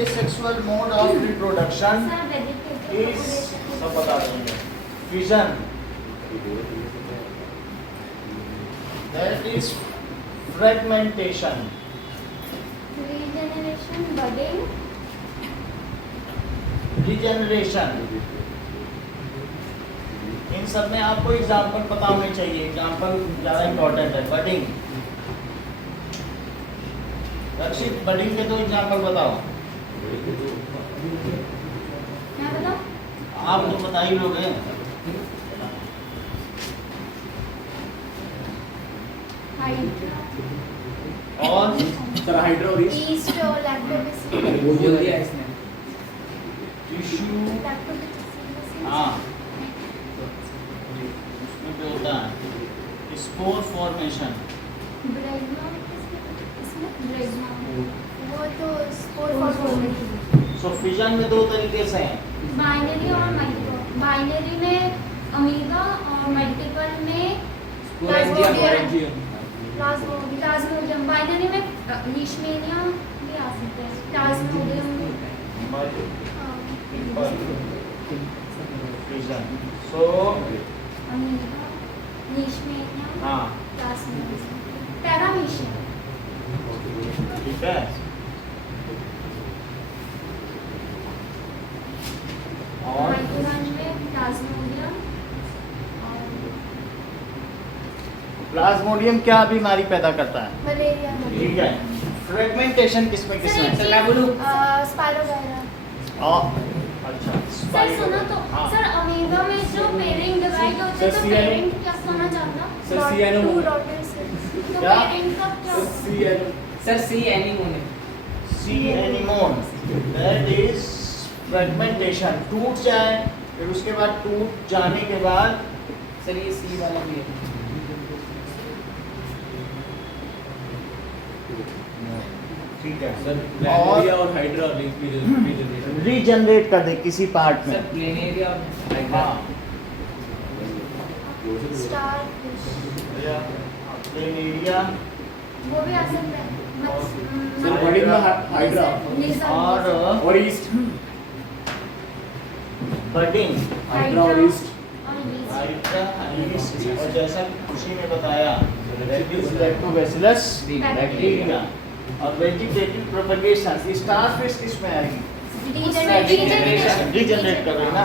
asexual mode of reproduction is सब बता देंगे fission, that is fragmentation, regeneration, budding, regeneration. इन सब में आपको एग्जाम्पल पता होने चाहिए, एग्जाम्पल ज़्यादा इम्पोर्टेंट है। बडिंग, रक्षित बडिंग के दो एग्जाम्पल बताओ। क्या बताओ? आप तो बता ही लोगे। और सर हाइड्रा और ईस्ट और लैक्टोबैसिलस, वो बोल दिया इसने। टिश्यू, लैक्टोबैसिलस, हाँ उसमें क्या होता है, स्पोर फॉर्मेशन, ब्रेगमा, इसमें ब्रेगमा, वो तो स्पोर फॉर्मेशन। सो फिजन में दो तरीके से हैं, बाइनरी और मल्टीपल। बाइनरी में अमीबा और मल्टीपल में प्लाज्मोडियम। बाइनरी में लीशमेनियम भी आ सकते हैं, प्लाज्मोडियम। फिजन। सो अमीबा, लीशमेनियम, हाँ प्लाज्मोडियम, पैरामीशियम। ठीक है। और माइक्रोन में प्लाज्मोडियम और प्लाज्मोडियम क्या बीमारी पैदा करता है? मलेरिया। ठीक है। फ्रेगमेंटेशन किसमें किसमें? सर मैं बोलूं स्पाइरोगायरा। अच्छा सर सुनो तो, हाँ। सर अमीबा में जो पेयरिंग डिवाइड होते हैं तो सर, पेयरिंग क्या होना चाहता? सर सी एनिमोन। तो क्या? पेयरिंग का क्या? Sir C anemone. C anemone, that is fragmentation. टूट जाए, फिर उसके बाद टूट जाने के बाद सर ये सी वाला भी है। ठीक है सर और प्लेनेरिया और हाइड्रा रीजनरेशन। रीजनरेट कर दे किसी पार्ट में। सर प्लेनेरिया और हाइड्रा। हाँ स्टार फिश, प्लेनेरिया वो भी आ सकता है। सर बॉडी में हाइड्रा और ईस्ट। बडिंग, हाइड्रा और ईस्ट। हाइड्रा, ईस्ट, और जैसा कि खुशी ने बताया लैक्टोबैसिलस बैक्टीरिया। और वेजिटेटिव प्रोपगेशन, स्टार फिश किस में आएगी? रीजनरेट कर रहे हैं ना।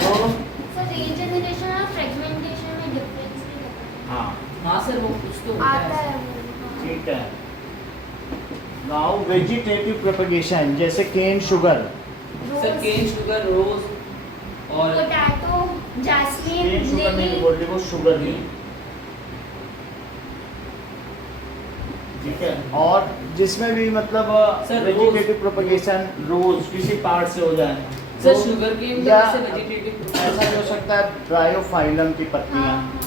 तो सर रीजनरेशन और फ्रेगमेंटेशन में डिफरेंस भी है। हाँ हाँ सर वो कुछ तो आता है वो। ठीक है। नाउ वेजिटेटिव प्रोपगेशन, जैसे cane sugar. Sir cane sugar rose और पोटैटो, जैस्मिन, केन शुगर नहीं लिली। बोल रही, वो शुगर ही। ठीक है। और जिसमें भी मतलब सर, वेजिटेटिव प्रोपगेशन रोज किसी पार्ट से हो जाए। सर तो शुगर केन या से वेजिटेटिव ऐसा भी हो सकता है ब्रायोफाइलम की पत्तियां। हाँ,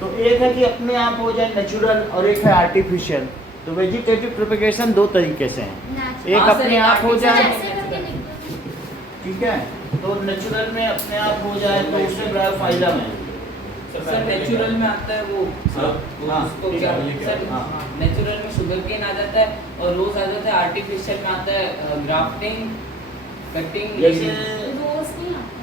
तो एक है कि अपने आप हो जाए नेचुरल, और एक है आर्टिफिशियल। तो वेजिटेटिव प्रोपगेशन दो तरीके से हैं, natural। एक हाँ, सर, अपने एक आप हो जाए, जैसे करके लिखते हैं। ठीक है, तो नेचुरल में अपने आप हो जाए तो उसमें ब्रायोफाइलम है। सर नेचुरल में आता है वो हाँ, हाँ, उसको ठीक क्या है, सर हाँ। नेचुरल में शुगर केन आ जाता है और रोज आ जाता है। आर्टिफिशियल में आता है ग्राफ्टिंग, कटिंग। जैसे रोज नहीं आता है।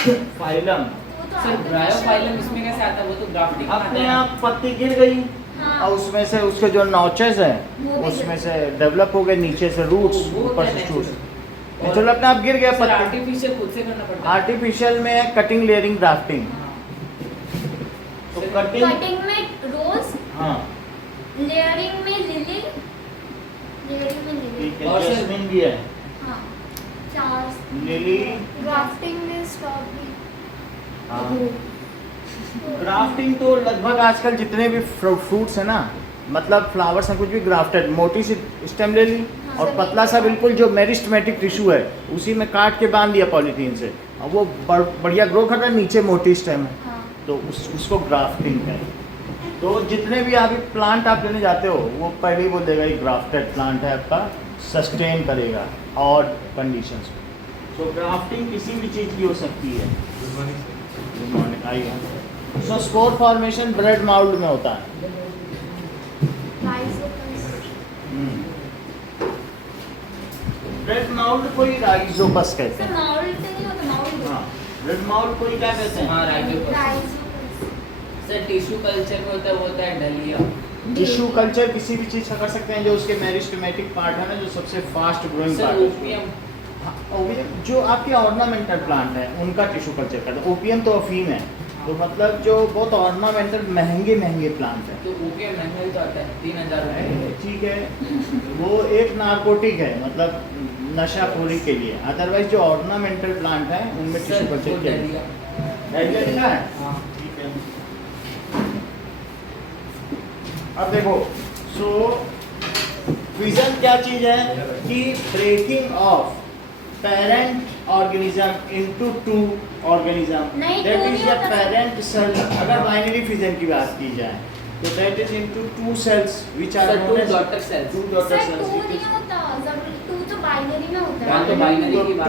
ब्रायोफाइलम वो तो सर ब्रायोफाइलम इसमें कैसे आता है? वो तो ग्राफ्टिंग में आता अपने है। आप पत्ती गिर गई हाँ। और उसमें से उसके जो नॉचेस वो हैं भी उसमें से डेवलप हो गए, नीचे से रूट्स, वो ऊपर होता है से शूट्स। natural। नेचुरल अपने आप गिर गया सर पत्ती। आर्टिफिशियल खुद से करना पड़ता है। आर्टिफिशियल में है कटिंग, लेयरिंग, ग्राफ्टिंग। हाँ। तो सर, कटिंग, कटिंग में रोज, हाँ लेयरिंग में लिली, लेयरिंग में लिली। ठीक है, और सर- जैस्मिन भी है, हाँ, फ्लावर्स। लिली। ग्राफ्टिंग में स्ट्रॉबेरी। ग्राफ्टिंग तो लगभग आजकल जितने भी फ्रूट्स हैं ना, मतलब फ्लावर्स हैं, कुछ भी ग्राफ्टेड, मोटी सी स्टेम ले ली और सभी पतला सा बिल्कुल जो मेरिस्टेमेटिक टिश्यू है उसी में काट के बांध दिया पॉलीथीन से, और वो बढ़िया ग्रो कर रहा है, नीचे मोटी स्टेम है, हाँ। तो उसको ग्राफ्टिंग है। तो जितने भी आप प्लांट आप लेने जाते हो वो पहले ही बोल देगा ये ग्राफ्टेड प्लांट है, आपका सस्टेन करेगा और कंडीशंस में। तो ग्राफ्टिंग किसी भी चीज़ की हो सकती है। गुड मॉर्निंग, आइए। सो स्पोर फॉर्मेशन ब्रेड माउल्ड में होता है। रेड माउल्ड कोई राइजोपस कहते सर हैं। माउल्ट नहीं होता, माउल्ट हाँ, रेड माउल्ड कोई क्या कहते हैं? हाँ Rhizopus. Rhizopus. Sir tissue culture में होता है वो होता है डलिया। टिश्यू कल्चर किसी भी चीज का कर सकते हैं जो उसके मेरिस्टेमेटिक पार्ट है ना, जो सबसे फास्ट ग्रोइंग सर पार्ट है। ओपियम। हाँ, ओपियम जो आपके ऑर्नामेंटल प्लांट है उनका टिश्यू कल्चर करते हैं। ओपियम तो अफीम है, तो मतलब जो बहुत ऑर्नामेंटल महंगे प्लांट है। तो ओपियम महंगा तो आता है 3000 रुपये। ठीक है, वो एक नार्कोटिक है, मतलब नशाखोरी के लिए। अदरवाइज जो ऑर्नामेंटल प्लांट है उनमें टिश्यू सर वो कल्चर किया डलिया। डलिया लिखा है। हाँ। ठीक है, अब देखो, सो विजन क्या चीज है कि breaking of parent organism into two organism, नहीं, दैट two इज नहीं द होता। Parent cell. अगर बाइनरी फिजन की बात की जाए तो that is into two cells which are sir known to as daughter cells. Two daughter sir cells. 2 नहीं होता, जरूरी 2 तो बाइनरी में होता हाँ, तो है। binary की बात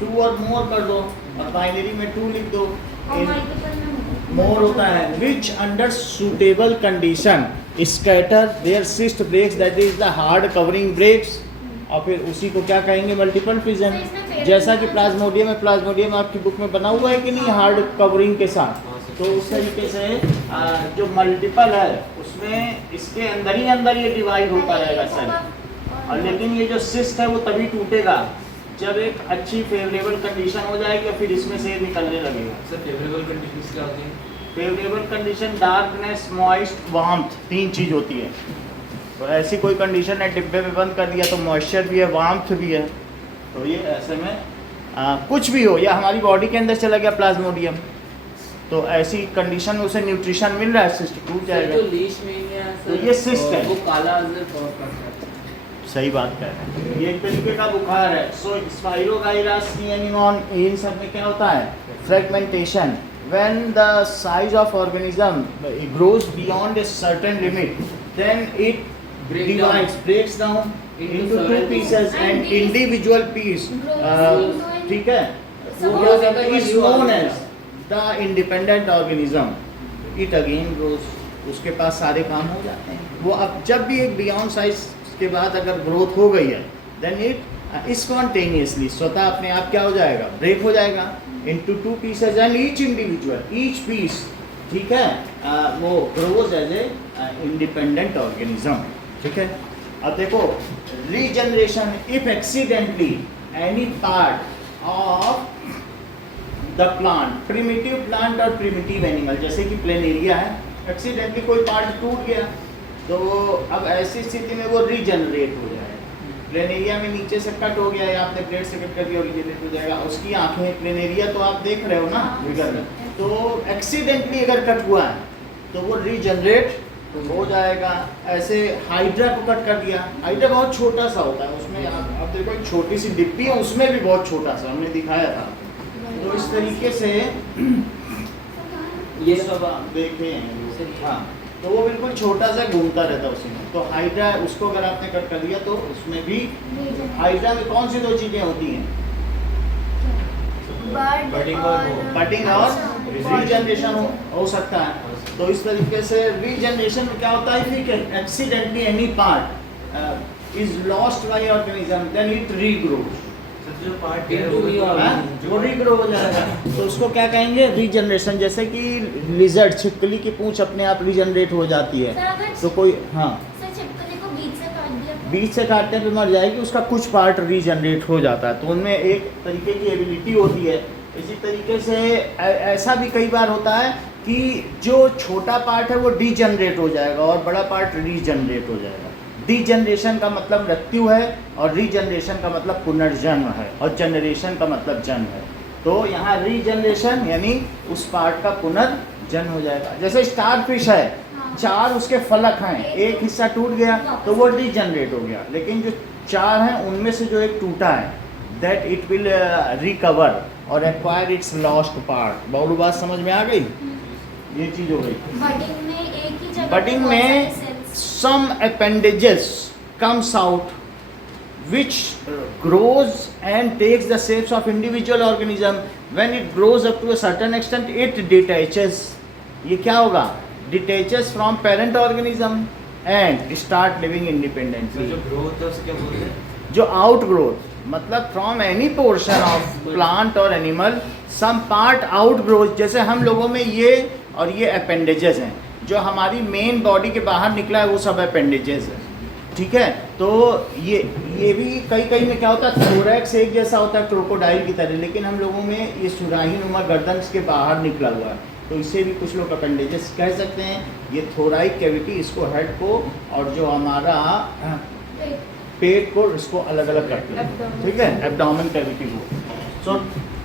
टू और मोर कर दो, और बाइनरी में टू लिख दो। और मल्टीपल में होता है। मोर होता है which under suitable condition scatter their cyst breaks, that is the hard covering breaks. और फिर उसी को क्या कहेंगे? Multiple fission. तो इसमें parent जैसा कि का- प्लाज्मोडियम है, प्लाज्मोडियम आपकी बुक में बना हुआ है कि नहीं, हार्ड कवरिंग के साथ। तो उस तरीके से जो मल्टीपल है उसमें इसके अंदर ही अंदर ये डिवाइड होता रहेगा सेल। और लेकिन ये जो सिस्ट है वो तभी टूटेगा जब एक अच्छी फेवरेबल कंडीशन हो जाएगी और फिर इसमें से निकलने लगेगा। सर फेवरेबल कंडीशंस क्या होती हैं? Favourable condition darkness, moist, warmth, 3 चीज होती है। तो ऐसी कोई कंडीशन है डिब्बे में बंद कर दिया तो मॉइस्चर भी है, वार्मथ भी है। तो ये ऐसे में कुछ भी हो, या हमारी बॉडी के अंदर चला गया प्लाज्मोडियम, तो ऐसी कंडीशन में उसे न्यूट्रिशन मिल रहा है, सिस्ट टूट सर जाएगा। जो लीशमैनिया तो ये cyst है। वो काला अजहर कवर करता है। सही बात कह रहे हैं, ये एक तरीके का बुखार है। सो स्पाइरोगाइरस, नियमोन, इन सब में क्या होता है? Fragmentation. When the size of organism grows beyond a certain limit, then it breaks down into two pieces, and individual piece, ठीक है, वो is known as the independent organism. It again grows, उसके पास सारे काम हो जाते हैं। वो अब जब भी एक बियॉन्ड साइज के बाद अगर ग्रोथ हो गई है, देन इट स्पॉन्टेनियसली, स्वतः अपने आप क्या हो जाएगा? ब्रेक हो जाएगा into two pieces, and each individual, each piece, ठीक है, वो grows as a independent organism, ठीक है। अब देखो, regeneration if accidentally any part of the plant, primitive plant और primitive animal, जैसे कि प्लेनेरिया है, accidentally कोई पार्ट टूट गया तो अब ऐसी स्थिति में वो रीजनरेट हो जाएगा। प्लेनेरिया में नीचे से कट हो गया या आपने ब्लेड से कट कर दिया, रीजनरेट हो जाएगा। उसकी आंखें, प्लेनेरिया तो आप देख रहे हो ना फिगर में, तो एक्सीडेंटली अगर कट हुआ है तो वो रीजनरेट हो जाएगा। ऐसे हाइड्रा को कट कर दिया, हाइड्रा बहुत छोटा सा होता है, उसमें आप देखो एक छोटी सी डिब्बी है, उसमें भी बहुत छोटा सा हमने दिखाया था। तो इस तरीके से ये सब आप देखे हैं। हाँ, तो वो बिल्कुल छोटा सा घूमता रहता है उसी में। तो हाइड्रा, उसको अगर आपने कट कर दिया तो उसमें भी, हाइड्रा में कौन सी 2 चीजें होती हैं? बडिंग और रीजनरेशन हो सकता है। तो इस तरीके से रीजनरेशन में क्या होता है कि accidentally any part is lost by organism, then it regrows. Sir जो पार्ट Into new वो रीग्रो हो जाएगा, तो उसको क्या कहेंगे? रीजनरेशन। जैसे कि लिजर्ड, छिपकली की पूंछ अपने आप रीजनरेट हो जाती है, तो कोई, हाँ, सर छिपकली को बीच से काट दिया, बीच से काटने पे मर जाएगी, उसका कुछ पार्ट रीजनरेट हो जाता है। तो उनमें एक तरीके की एबिलिटी होती है। इसी तरीके से ऐसा भी कई बार होता है कि जो छोटा पार्ट है वो डीजनरेट हो जाएगा और बड़ा पार्ट रीजनरेट हो जाएगा। डीजनरेशन का मतलब मृत्यु है और रीजनरेशन का मतलब पुनर्जन्म है, और जनरेशन का मतलब जन्म है। तो यहाँ रीजनरेशन यानी उस पार्ट का पुनर्जन्म हो जाएगा। जैसे स्टार फिश है, 4 उसके फलक हैं, एक हिस्सा टूट गया तो वो डीजनरेट हो गया, लेकिन जो 4 हैं उनमें से जो एक टूटा है, दैट इट विल रिकवर और एक्वायर इट्स लॉस्ट पार्ट। बहुत बात समझ में आ गई? ये चीज हो गई। बडिंग में एक ही जगह बडिंग पे बहुत में सारे cells। some appendages comes out which grows and takes the shapes of individual organism. When it grows up to a certain extent, it detaches. ये क्या होगा? Detaches from parent organism and start living sir independently. जो growth है उसे क्या बोलते हैं? जो आउट ग्रोथ मतलब from any portion of plant और animal some part out growth, जैसे हम लोगों में ये और ये अपेंडेजेस हैं, जो हमारी मेन बॉडी के बाहर निकला है वो सब अपेंडेजेस है, ठीक है। तो ये भी कई में क्या होता है, थोरैक्स एक जैसा होता है क्रोकोडाइल की तरह, लेकिन हम लोगों में ये सुराही नुमा गर्दन के बाहर निकला हुआ है, तो इसे भी कुछ लोग अपेंडेजेस कह सकते हैं। ये थोराइक कैविटी इसको हेड को और जो हमारा पेट को इसको अलग अलग करती है, ठीक है, एब्डोमेन कैविटी को। सो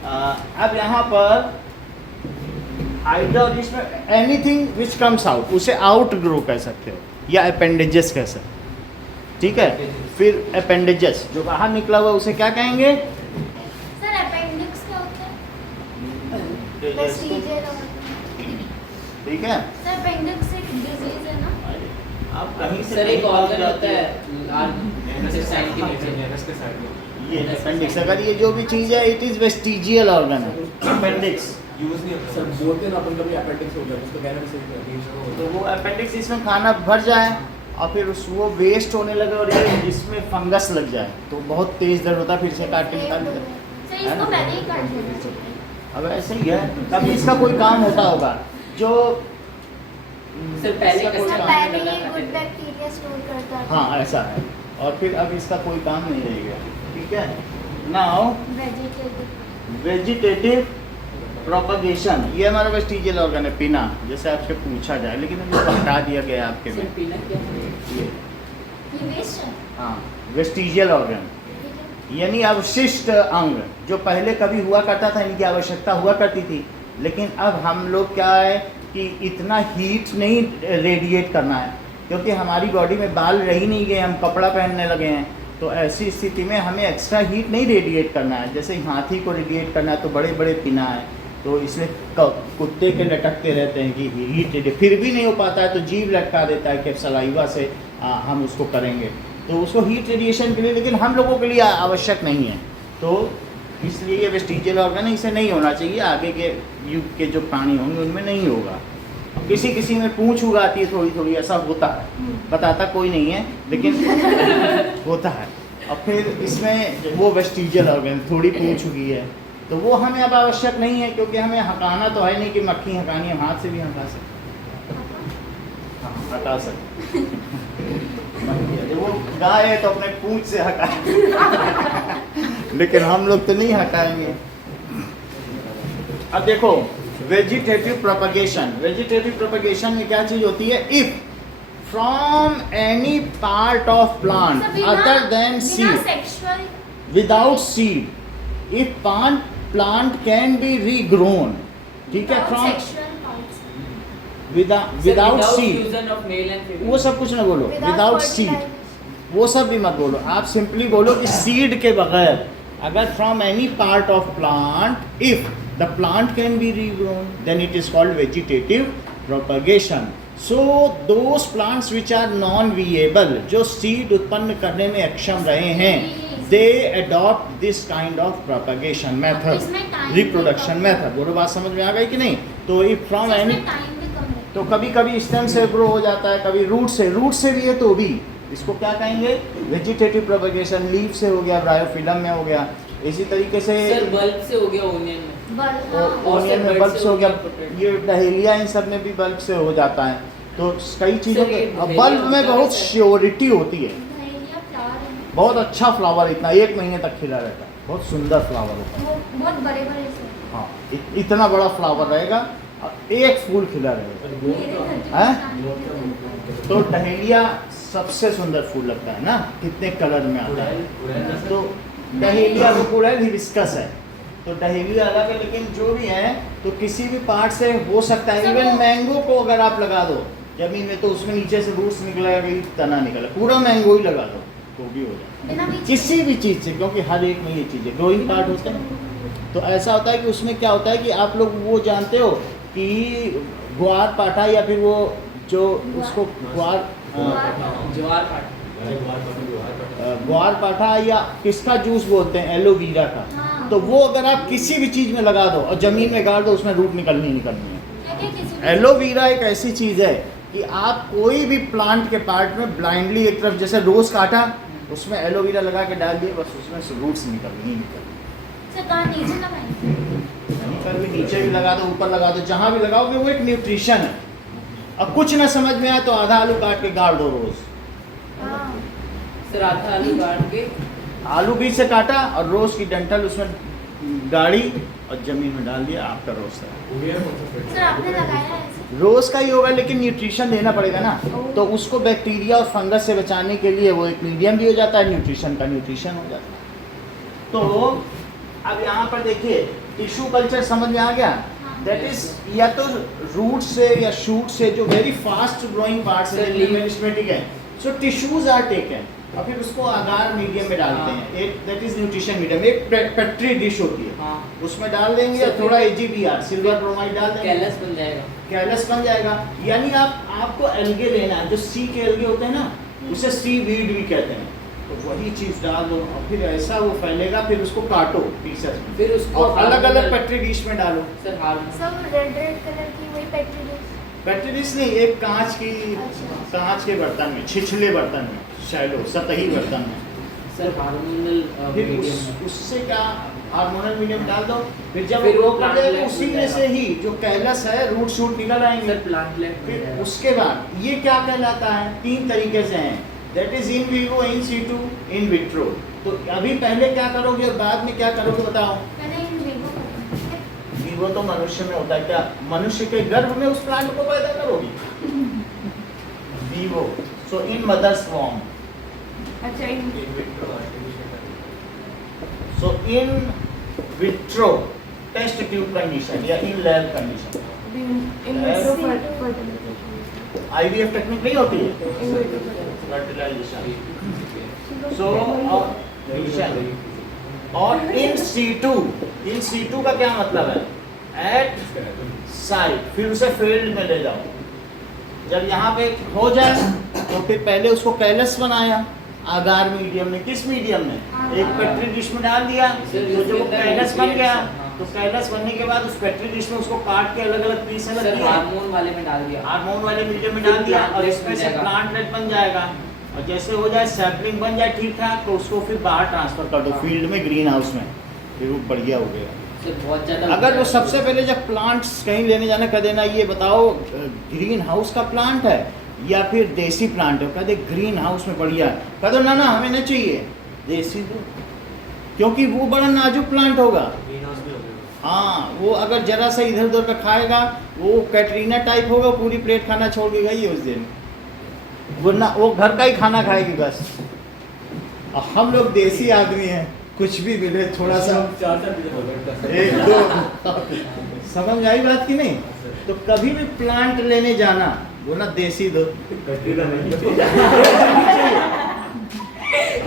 अब यहाँ पर हाइड्रोलिस में एनीथिंग विच कम्स आउट उसे आउट ग्रो कह सकते हो या अपेंडेजेस कह सकते हो, ठीक है। फिर अपेंडेजेस जो बाहर निकला हुआ उसे क्या कहेंगे? सर अपेंडिक्स क्या होता है? Vestigial और ठीक है। सर अपेंडिक्स एक डिजीज है ना? आप कहीं से सर एक कहीं ऑर्गन जाते होता हो। है लार्ज इंटेस्टाइन के नीचे। एनएस के साइड में ये अपेंडिक्स, अगर ये जो भी चीज़ है इट इज़ वेस्टिजियल ऑर्गन है अपेंडिक्स। यूज नहीं होता। सर बोलते हैं ना अपन कभी अपेंडिक्स हो गया, उसको कहना भी सही तो वो अपेंडिक्स इसमें खाना भर जाए और फिर वो वेस्ट होने लगे और ये इसमें फंगस लग जाए तो बहुत तेज दर्द होता है, फिर से काट के निकाल देते हैं। सर इसको पहले ही काट देना चाहिए। अब ऐसे ही है, कभी इसका कोई काम होता होगा जो सर पहले इसका कोई का सर काम- पहले ये गुड बैक्टीरिया स्टोर करता था। हाँ ऐसा है, और फिर अब इसका कोई काम नहीं रहेगा, ठीक है। नाउ वेजिटेबल वेजिटेटिव प्रोपगेशन, ये हमारा वेस्टिजियल ऑर्गन है, पिना, जैसे आपसे पूछा जाए, लेकिन अभी इसको हटा दिया गया आपके सर में। पीना क्या है? ये ये वेस्ट है। हाँ वेस्टिजियल ऑर्गन ठीक है। यानी अवशिष्ट अंग जो पहले कभी हुआ करता था, इनकी आवश्यकता हुआ करती थी, लेकिन अब हम लोग क्या है कि इतना हीट नहीं रेडिएट करना है, क्योंकि हमारी बॉडी में बाल रह ही नहीं गए, हम कपड़ा पहनने लगे हैं, तो ऐसी स्थिति में हमें एक्स्ट्रा हीट नहीं रेडिएट करना है। जैसे हाथी को रेडिएट करना है तो बड़े बड़े पिना है, तो इसलिए कुत्ते के लटकते रहते हैं कि हीट, फिर भी नहीं हो पाता है तो जीभ लटका देता है कि सलाइवा से हम उसको करेंगे, तो उसको हीट रेडिएशन के लिए, लेकिन हम लोगों के लिए आवश्यक नहीं है, तो इसलिए ये वेस्टिजियल ऑर्गन है, इसे नहीं होना चाहिए। आगे के युग के जो प्राणी होंगे उनमें नहीं होगा। किसी किसी में पूंछ उगाती है थोड़ी थोड़ी, ऐसा होता है, बताता कोई नहीं है लेकिन होता है। और फिर इसमें वो वेस्टिजियल ऑर्गन थोड़ी पूंछ उगी है, तो वो हमें अब आवश्यक नहीं है, क्योंकि हमें हटाना तो है नहीं कि मक्खी हटानी है, हाथ से भी हटा सकते, हाँ हटा सकते। वो गाय है तो अपने पूंछ से हटाए लेकिन हम लोग तो नहीं हटाएंगे। अब देखो वेजिटेटिव प्रोपगेशन, वेजिटेटिव प्रोपगेशन में क्या चीज होती है? If from any part of plant other than seed sexual without seed, if plant can be regrown, ठीक है, from without seed, fusion of male and female. वो सब कुछ ना बोलो, विदाउट सीड, वो सब भी मत बोलो, आप सिंपली बोलो कि सीड के बगैर, अगर from any part of plant if the plant can be regrown then it is called vegetative propagation. So those plants which are non viable, जो सीड उत्पन्न करने में अक्षम रहे हैं, they adopt this kind of propagation method, reproduction method. बोलो बात समझ में आ गई कि नहीं? तो इफ फ्रॉम एनी, तो कभी कभी स्टेम से ग्रो हो जाता है, कभी रूट से भी है तो भी इसको क्या कहेंगे? Vegetative propagation. लीफ से हो गया, ब्रायोफिलम में हो गया, इसी तरीके से सर बल्ब से हो गया ओनियन में। ओनियन में बल्ब से हो गया, ये डहेलिया इन सब में भी बल्ब से हो जाता है। तो कई चीज़ों के बल्ब में बहुत श्योरिटी होती है, बहुत अच्छा फ्लावर, इतना 1 महीने तक खिला रहता है, बहुत सुंदर फ्लावर होता है, बहुत बड़े बड़े से। हाँ इतना बड़ा फ्लावर रहेगा और एक फूल खिला रहेगा। हैं? तो डहेलिया सबसे सुंदर फूल लगता है ना, कितने कलर में आता है। तो डहेलिया तो पूरा हिबिस्कस है, तो डहेलिया अलग है, लेकिन जो भी है तो किसी भी पार्ट से हो सकता है। इवन मैंगो को अगर आप लगा दो जमीन में तो उसमें नीचे से रूट्स निकलेगा, तना निकला, पूरा मैंगो ही लगा दो तो भी हो जाए, किसी भी चीज़ से, क्योंकि हर एक में ये चीज़ें ग्रोइंग पार्ट होते हैं। तो ऐसा होता है कि उसमें क्या होता है कि आप लोग वो जानते हो कि ग्वार पाठा या फिर वो जो उसको ज्वार पाट, ग्वार पाठा या किसका जूस बोलते हैं, एलोवेरा का, हाँ। तो वो अगर आप किसी भी चीज़ में लगा दो और ज़मीन में गाड़ दो, उसमें रूट निकलनी है। एलोवेरा एक ऐसी चीज़ है कि आप कोई भी प्लांट के पार्ट में ब्लाइंडली एक तरफ, जैसे रोज़ काटा, उसमें एलोवेरा लगा के डाल दिए, बस उसमें से रूट्स निकल ही निकल सर कहाँ नीचे लगाएंगे? निकल भी, नीचे भी लगा दो, ऊपर लगा दो, जहाँ भी लगाओगे वो एक न्यूट्रिशन है। अब कुछ ना समझ में आए तो आधा आलू काट के गाड़ दो रोज। हाँ सर आधा आलू काट के आलू बीच से काटा और रोज की डंठल उसमें गाड़ी और जमीन में डाल दिया, आपका रोज है। सर आपने लगाया है ऐसे? रोज का ही होगा, लेकिन न्यूट्रिशन देना पड़ेगा ना, तो उसको बैक्टीरिया और फंगस से बचाने के लिए वो एक मीडियम भी हो जाता है, न्यूट्रिशन का न्यूट्रिशन हो जाता है। तो अब यहाँ पर देखिए टिश्यू कल्चर समझ में आ गया, दैट इज या तो रूट से या शूट से जो वेरी फास्ट ग्रोइंग पार्ट्स है, मेरिस्टेमेटिक है, सो टिश्यूज आर टेकन और फिर उसको आगार मीडियम में डालते हैं, एक दैट इज न्यूट्रिशन मीडियम, एक पेट्री डिश होती है, हाँ उसमें डाल देंगे और थोड़ा AgBr सिल्वर ब्रोमाइड डाल देंगे, कैलस बन जाएगा। कैलस बन जाएगा। यानी आपको एल्गे लेना है, जो सी के एल्गे होते हैं ना, उसे सी वीड भी कहते हैं, तो वही चीज डाल दो और फिर ऐसा वो फैलेगा, फिर उसको काटो पीसेस में, फिर उसको और अलग अलग पेट्री डिश में डालो। सर हार्मोन सब रेड रेड कलर की वही पेट्री डिश। पेट्री डिश नहीं, एक कांच की, अच्छा। कांच के बर्तन में, छिछले बर्तन में, शैलो सतही बर्तन में, सर हार्मोनल फिर मीडियम उससे क्या हार्मोनल मीडियम डाल दो, फिर जब फिर वो वो कर plant जाएगा left उसी हो में जाएगा। से ही जो कैलस है रूट शूट निकल आएंगे। सर प्लांटलेट फिर उसके बाद ये क्या कहलाता है, 3 तरीके से हैं, that is in vivo, in situ, in vitro. तो अभी पहले क्या करोगे और बाद में क्या करोगे बताओ। पहले इन वीवो करेंगे। विवो तो मनुष्य में होता है, क्या मनुष्य के गर्भ में उस प्लांट को पैदा करोगे? विवो, सो इन मदर्स वॉर्म, अच्छा so in vitro test tube condition या in lab condition. IVF technique नहीं होती है, फर्टिलाइजेशन, सो और इन सीटू का क्या मतलब है, एट साइट, फिर उसे फील्ड में ले जाओ। जब यहाँ पे हो जाए तो फिर पहले उसको कैलस बनाया आगार मीडियम में, किस मीडियम में, एक पेट्री डिश में डाल दिया, तो जब वो कैलस बन गया तो कैलस बनने के बाद उस पेट्री डिश में उसको काट के अलग अलग पीस अलग किया, हार्मोन वाले में डाल दिया, हार्मोन वाले मीडियम में डाल दिया और इसमें से प्लांटलेट बन जाएगा। और जैसे हो जाए सैपलिंग बन जाए ठीक ठाक, तो उसको फिर बाहर ट्रांसफर कर दो फील्ड में, ग्रीन हाउस में, फिर वो बढ़िया हो गया। सर बहुत ज्यादा अगर वो सबसे पहले जब प्लांट्स कहीं लेने जाना कह देना ये बताओ ग्रीन हाउस का प्लांट है या फिर देसी प्लांट है, कह दे ग्रीन हाउस में बढ़िया है, कह दो ना हमें नहीं चाहिए, देसी दो, क्योंकि वो बड़ा नाजुक प्लांट होगा। हाँ, वो अगर जरा सा इधर उधर का खाएगा वो कैटरीना टाइप होगा, पूरी प्लेट खाना छोड़ के गई है उस दिन, वो घर का ही खाना खाएगी बस। और हम लोग देसी आदमी हैं, कुछ भी मिले थोड़ा सा 4 एक दो समझ आई बात की नहीं। तो कभी भी प्लांट लेने जाना बोला देसी दो,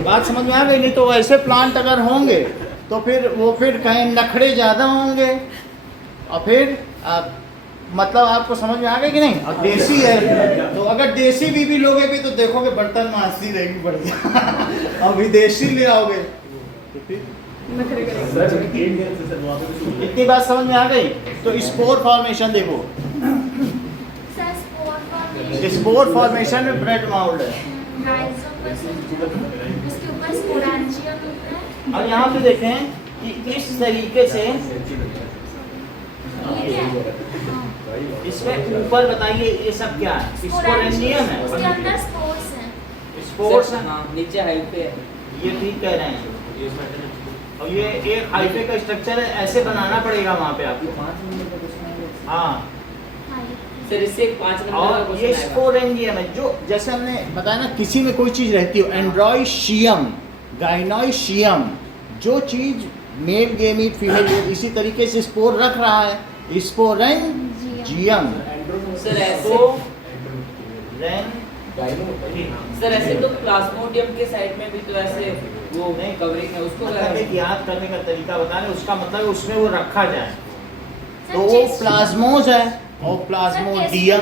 बात समझ में आ गई। नहीं तो ऐसे प्लांट अगर होंगे तो फिर कहीं नखरे ज़्यादा होंगे और फिर मतलब आपको समझ में आ गई कि नहीं। और देसी है तो अगर देसी बीबी लोगे भी तो देखोगे बर्तन में हंसी रहेगी बढ़िया और विदेशी ले आओगे तो फिर इतनी बात समझ में आ गई। तो स्पोर फॉर्मेशन देखो, sir spore formation, spore formation में ब्रेड माउल्ड है राइजोपस, उसके ऊपर स्पोरेंजियम होता है। और यहाँ पे देखें कि इस तरीके से ये क्या है? इसमें ऊपर बताइए ये सब क्या है, स्पोरेंजियम है, उसके अंदर स्पोर्स हैं। स्पोर्स सर, हाँ नीचे हाइट पे है। ये ठीक कह रहे हैं। और ये एक हाइफे का स्ट्रक्चर है, ऐसे बनाना पड़ेगा वहाँ पे आपको। हाँ, हाँ, सर इससे 5 नंबर का और ये क्वेश्चन आएगा। स्पोरेंजियम है, जो जैसे हमने बताया ना किसी में कोई चीज रहती हो, एंड्रॉयशियम, गाइनोशियम, जो चीज मेल गेमीट फीमेल गेमीट, इसी तरीके से स्पोर रख रहा है, स्पोरेंजियम। सर ऐसे सर ऐसे तो प्लाज्मोडियम के साइड में भी तो ऐसे वो नहीं, कवरिंग है, उसको मतलब एक याद करने का तरीका बता रहे, उसका मतलब उसमें वो रखा जाए, सर, तो वो चेस्ट- प्लाज्मोज है और सर, प्लाज्मोडियम।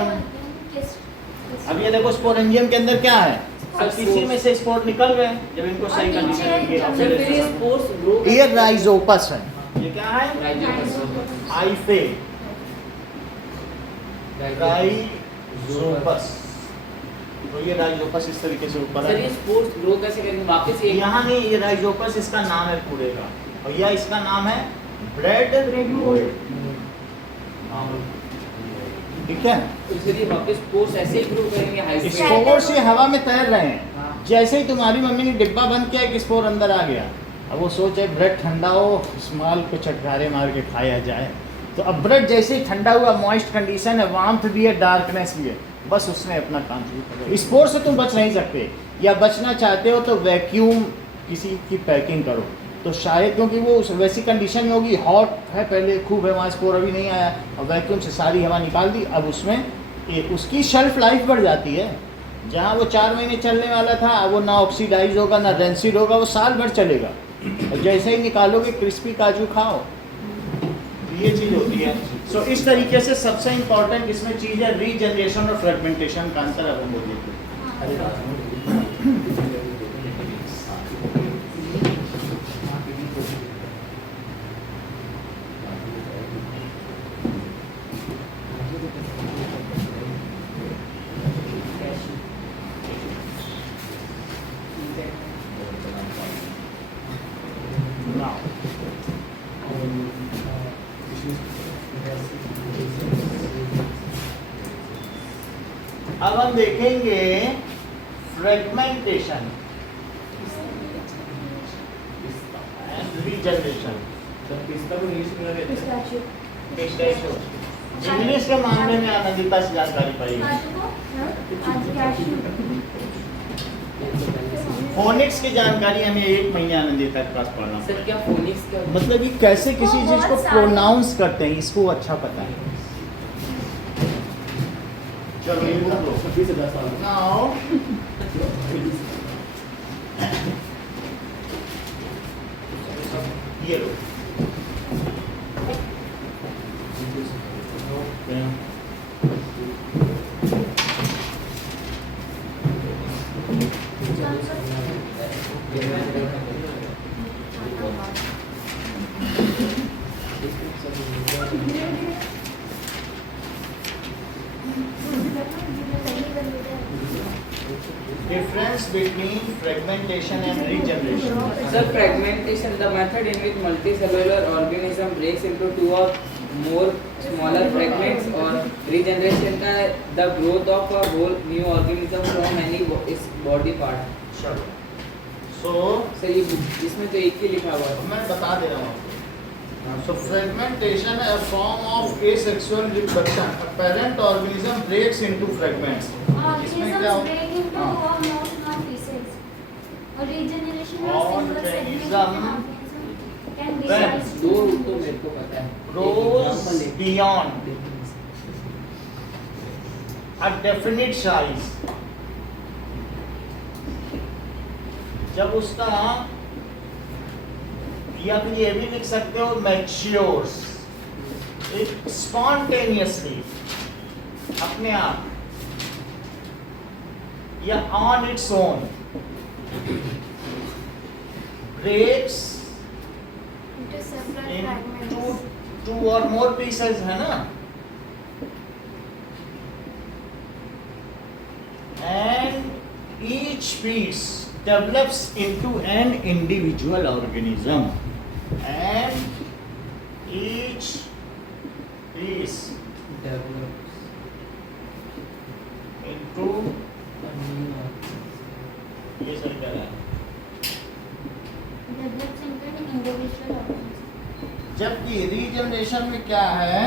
किस- अब ये देखो स्पोरेंजियम के अंदर क्या है, अब सर, किसी में से स्पोर निकल गए जब इनको और सही नीचे कंडीशन मिलेगी। जब- सर फिर ये स्पोर्स ग्रो ये राइजोपस है, ये क्या है, राइजोपस हाइफे राइजोपस। तो ये राइजोपस इस तरीके से ऊपर सर है। ये स्पोर्स ग्रो कैसे करेंगे वापस ये यहाँ नहीं, ये राइजोपस इसका नाम है पूरे का, और यह इसका नाम है ब्रेड ठीक है। तो सर ये वापस स्पोर्स ऐसे ही ग्रो करेंगे हाई स्पोर से हवा में तैर रहे हैं। हाँ। जैसे ही तुम्हारी मम्मी ने डिब्बा बंद किया एक स्पोर अंदर आ गया, अब वो सोचे ब्रेड ठंडा हो, उस माल को चटकारे मार के खाया जाए। तो अब ब्रेड जैसे ही ठंडा हुआ, मॉइस्ट कंडीशन है, वार्मथ भी है, डार्कनेस भी है, बस उसने अपना काम शुरू कर दिया। स्पोर से तुम बच नहीं सकते, या बचना चाहते हो तो वैक्यूम किसी की पैकिंग करो, तो शायद क्योंकि वो उस वैसी कंडीशन में होगी, हॉट है पहले खूब है, वहाँ स्पोर अभी नहीं आया, और वैक्यूम से सारी हवा निकाल दी, अब उसमें उसकी शेल्फ लाइफ बढ़ जाती है। जहाँ वो 4 महीने चलने वाला था, वो ना ऑक्सीडाइज होगा ना रेंसिड होगा, वो साल भर चलेगा। और जैसे ही निकालोगे क्रिस्पी काजू खाओ, ये चीज़ होती है। सो इस तरीके से सबसे इम्पोर्टेंट इसमें चीज़ है रीजनरेशन और फ्रेगमेंटेशन का अंतर अब हम बोलिए। Now, अब हम देखेंगे फ्रेगमेंटेशन एंड रीजनरेशन। पिस्ता को इंग्लिश में क्या कहते हैं? इंग्लिश के मामले में आनंदिता से जानकारी पाई। फोनिक्स की जानकारी हमें 1 महीने आनंदिता के पास पढ़ना सर पड़ेगा। क्या फोनिक्स क्या मतलब ये कैसे किसी वो चीज को बहुत सारे- प्रोनाउंस करते हैं, इसको अच्छा पता है। चलो ये बुक लो। 26 से 10 साल Now, ये लो। Difference between fragmentation and regeneration. Sir, fragmentation, the method in which multicellular organism breaks into 2 or more smaller fragments, or regeneration का the growth of a whole new organism from any body part. चलो, so sir ये इसमें तो एक ही लिखा हुआ है। मैं बता दे रहा हूँ आपको। So fragmentation is a form of asexual reproduction. A parent organism breaks into fragments. इसमें क्या Organisms हो- break into हाँ। or more small pieces. Or regeneration or single segment Organism can be then sized दो to तो मेरे को पता है। grows beyond a definite size. जब उसका, या फिर ये भी लिख सकते हो मैच्योर्स, इट स्पॉन्टेनियसली, अपने आप या on its own, breaks into several in fragments. Two और मोर पीसेस, है ना, and each piece develops into an individual organism, and each piece into, ये सही कह रहा है। develops into an individual organism. जबकि रीजनरेशन में क्या है,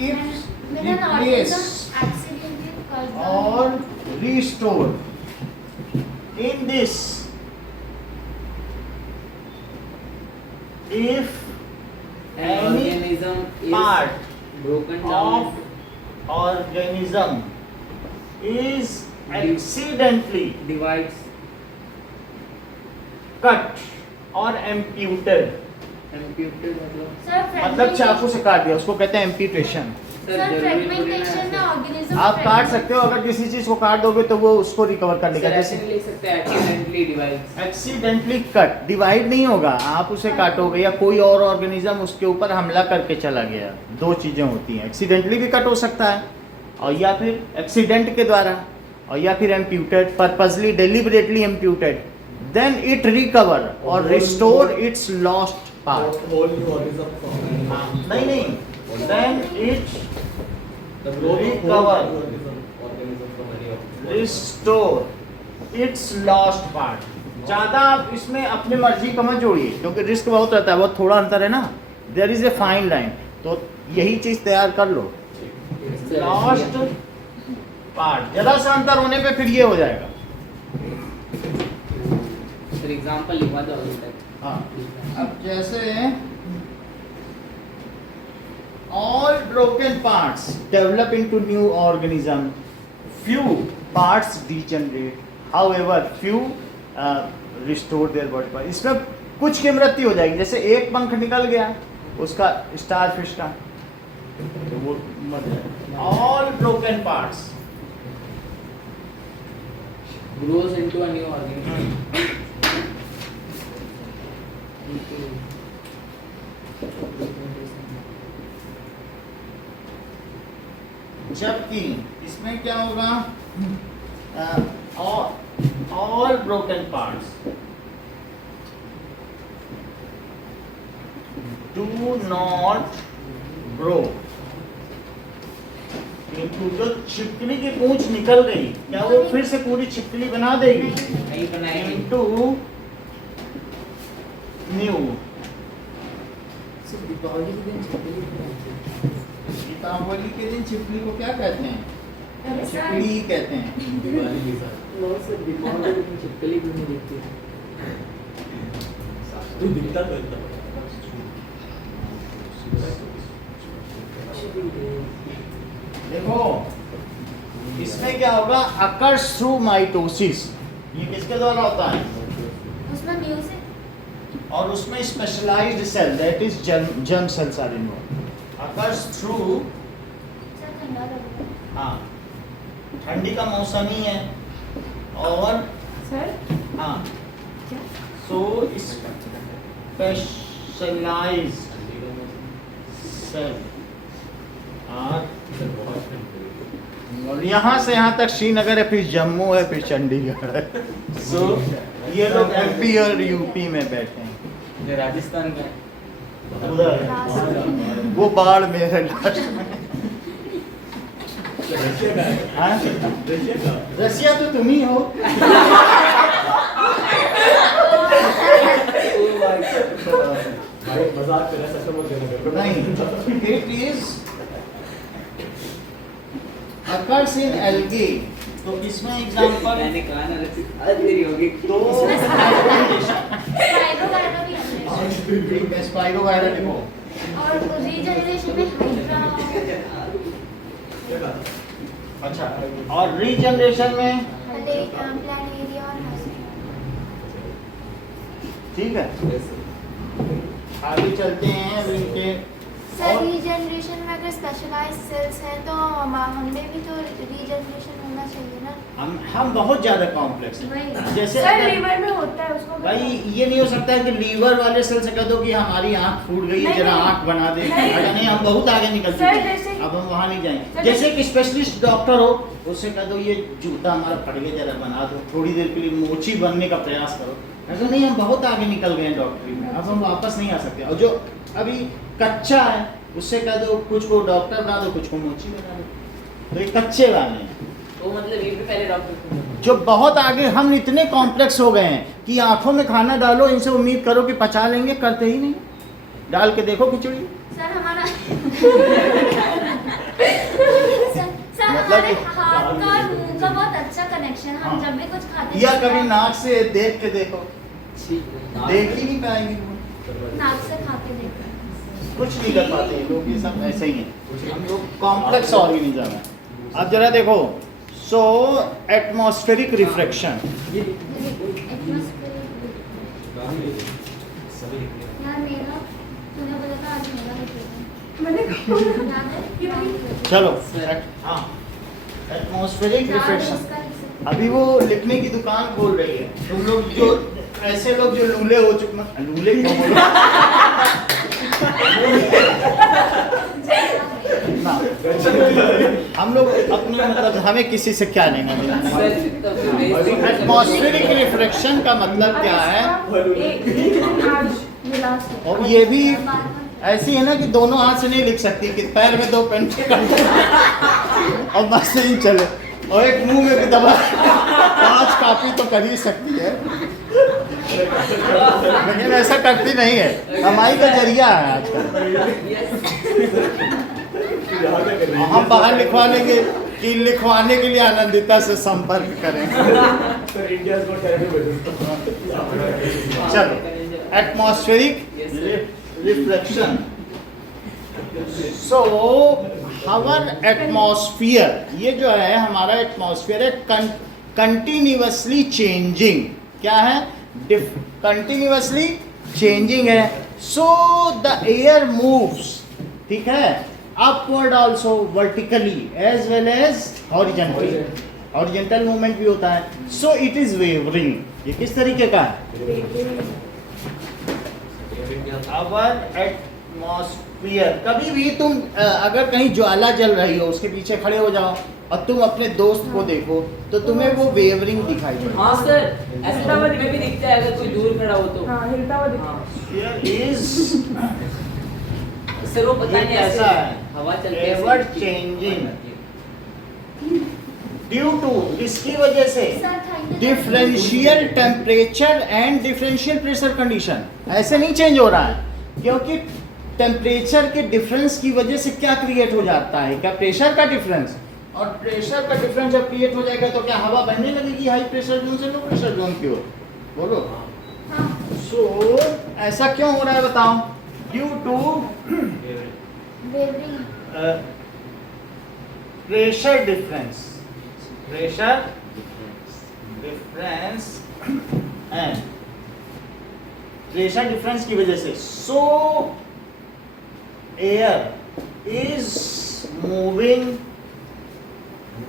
if When an organism replace accidentally occurs or restore in this, if An any organism is part broken down. of organism is accidentally Divides. cut or amputed, Amputed मतलब Sir, मतलब चाकू से काट दिया, उसको कहते हैं amputation। Sir, fragmentation में organism आप काट सकते हो, अगर किसी चीज को काट दोगे तो वो उसको रिकवर करने का, सर ऐसे जैसे नहीं लिख सकते accidentally divides. Accidentally cut, divide नहीं होगा, आप उसे काटोगे या कोई और ऑर्गेनिज्म उसके ऊपर हमला करके चला गया, 2 चीजें होती हैं, एक्सीडेंटली भी कट हो सकता है और या फिर एक्सीडेंट के द्वारा। और या फिर amputated, purposely deliberately amputated, then it recover और restore its lost part. whole new organism from नहीं, then it the growth of Recover. whole new organism from any of restore its lost part. ज़्यादा आप इसमें अपनी मर्जी का मत जोड़िए, क्योंकि रिस्क बहुत रहता है, बहुत थोड़ा अंतर है ना. There is a fine line, तो यही चीज़ तैयार कर लो. लॉस्ट पार्ट, ज़रा सा अंतर होने पे फिर ये हो जाएगा. फॉर एग्जांपल लिखवा दो अभी तक. हाँ, अब जैसे all broken parts develop into new organism, few parts degenerate, however few restore their body power. इसमें कुछ की मृत्यु हो जाएगी, जैसे एक पंख निकल गया उसका स्टार फिश का, तो वो मर जाएगा. all broken parts grows into a new organism. जबकि इसमें क्या होगा, all broken parts do not grow into. जो छिपकली की पूंछ निकल गई, क्या वो फिर से पूरी छिपकली बना देगी? नहीं बनाएंगे. Into new. सिर्फ दीपावली के दिन छिपकली दीपावली के दिन छिपकली को क्या कहते हैं? अरे सर, छिपकली ही कहते हैं. दिवाली के साथ. नो सर, दीपावली के दिन छिपकली भी नहीं दिखती. तू दिखता तो इतना देखो इसमें क्या होगा, अकर्स थ्रू माइटोसिस. ये किसके द्वारा होता है? उसमें म्यूजिक और उसमें specialised cell, that is germ cells are involve. Occurs through, sir ठंडा लग रहा है. हाँ ठंडी का मौसम ही है, और सर हाँ सो स्पेशलाइज्ड सेल आर. और यहाँ से यहाँ तक श्रीनगर है, फिर जम्मू है, फिर चंडीगढ़ है. सो ये लोग एमपी और यूपी में बैठे हैं. जो राजस्थान में उधर वो बाढ़ में है लास्ट में. रशिया का है. हाँ? रशिया का. रसिया तो तुम ही हो. भाई मजाक कर रहा है, सच में मत देना करो. नहीं, it is occurs in algae. तो इसमें एग्जांपल मैंने कहा ना रसिक आज मेरी होगी. तो स्पाइरोगाइरा भी है. स्पाइरोगाइरा लिखो. और रीजनरेशन में हाइड्रा. क्या कहा? अच्छा, और रीजनरेशन में प्लानेरिया और हाइड्रा. ठीक है, आगे चलते हैं. अब इनके सर रीजनरेशन में अगर स्पेशलाइज्ड सेल्स हैं तो हमें भी तो रीजनरेशन होना चाहिए ना. हम बहुत ज्यादा कॉम्प्लेक्स हैं. वही. जैसे सर अगर- लीवर में होता है उसको. भाई ये नहीं हो सकता है कि लीवर वाले सेल से कह दो कि हमारी आंख फूट गई है, नहीं, जरा नहीं। आंख बना दे. नहीं। अगर नहीं, हम बहुत आगे निकल चुके सर, हैं. जैसे- अब हम वहाँ नहीं जाएंगे. सर, जैसे कि स्पेशलिस्ट डॉक्टर हो, उससे कह दो ये जूता हमारा फट गया, जरा बना दो, थोड़ी देर के लिए मोची बनने का प्रयास करो. ऐसा नहीं, हम बहुत आगे निकल गए हैं डॉक्टरी में, अब हम वापस नहीं आ सकते. और जो अभी कच्चा है उससे कह दो कुछ को डॉक्टर बना दो, कुछ को मोची बना दो. तो ये कच्चे वाले हैं. तो मतलब ये भी पहले डॉक्टर जो बहुत आगे, हम इतने कॉम्प्लेक्स हो गए हैं कि आंखों में खाना डालो, इनसे उम्मीद करो कि पचा लेंगे, करते ही नहीं. डाल के देखो खिचड़ी. सर हमारा सर मतलब हमारे कि- हाथ का और मुंह का बहुत अच्छा कनेक्शन. हम हाँ. जब भी कुछ खाते या हैं, कभी नाक से देख के देखो, ठीक देख ही नहीं पाएंगे. नाक से खा के देखते हैं. कुछ नहीं कर पाते ये लोग, ये सब ऐसे ही हैं. हम लोग कॉम्प्लेक्स ऑर्गेनिज्म है. अब जरा देखो, सो एटमॉस्फेरिक रिफ्लेक्शन. सभी यार मेरा तूने बोला था आज मेरा लिखेगा. मैंने याद है? चलो, सर। हाँ एटमॉस्फेरिक याद है रिफ्लेक्शन. उसका लिख सकते. अभी वो लिखने की दुकान खोल रही है. तुम लोग जो ऐसे लोग जो लूले हो चुके, लूले क्यों बोलो ना, हम लोग अपने मतलब हमें किसी से क्या लेना देना नहीं। एटमॉस्फेरिक रिफ्रैक्शन का मतलब क्या है? और ये भी ऐसी है ना कि दोनों हाथ से नहीं लिख सकती कि पैर में 2 पेन और बस नहीं चले, और एक मुंह में भी दबा 5 कॉपी तो कर ही सकती है, लेकिन ऐसा करती नहीं है। कमाई का जरिया है आजकल। हम बाहर लिखवा लेंगे कि लिखवाने के लिए आनंदिता से संपर्क करें। सर इंडिया को चलो, एटमॉस्फेरिक रिफ्लेक्शन। सो हमार एटमॉस्फेयर, ये जो है हमारा एटमॉस्फेयर है कंटिन्यूअसली चेंजिंग। क्या है? कंटिन्यूअसली चेंजिंग है। सो द एयर मूव्स, ठीक है, upward also vertically as well as horizontally. Horizontal movement भी होता है। So it is wavering. ये किस तरीके का है? Our atmosphere. कभी भी तुम अगर कहीं ज्वाला जल रही हो, उसके पीछे खड़े हो जाओ और तुम अपने दोस्त को देखो तो तुम्हें वो वेवरिंग दिखाई पड़ेगी। हाँ सर, ऐसा में भी दिखता है अगर कोई दूर खड़ा हो तो। हाँ, हिलता हुआ दिखता है। Here is सर वो पता नहीं ऐसा है, हवा चलती है एवर चेंजिंग ड्यू टू, इसकी वजह से differential temperature and differential pressure condition. ऐसे नहीं चेंज हो रहा है, क्योंकि टेम्परेचर के डिफरेंस की वजह से क्या क्रिएट हो जाता है? क्या प्रेशर का डिफरेंस, और प्रेशर का डिफरेंस जब क्रिएट हो जाएगा तो क्या हवा बहने लगेगी हाई प्रेशर जोन से लो प्रेशर जोन की ओर? बोलो। सो ऐसा क्यों हो रहा है बताओ? Due to pressure difference and pressure difference की वजह से। So air is moving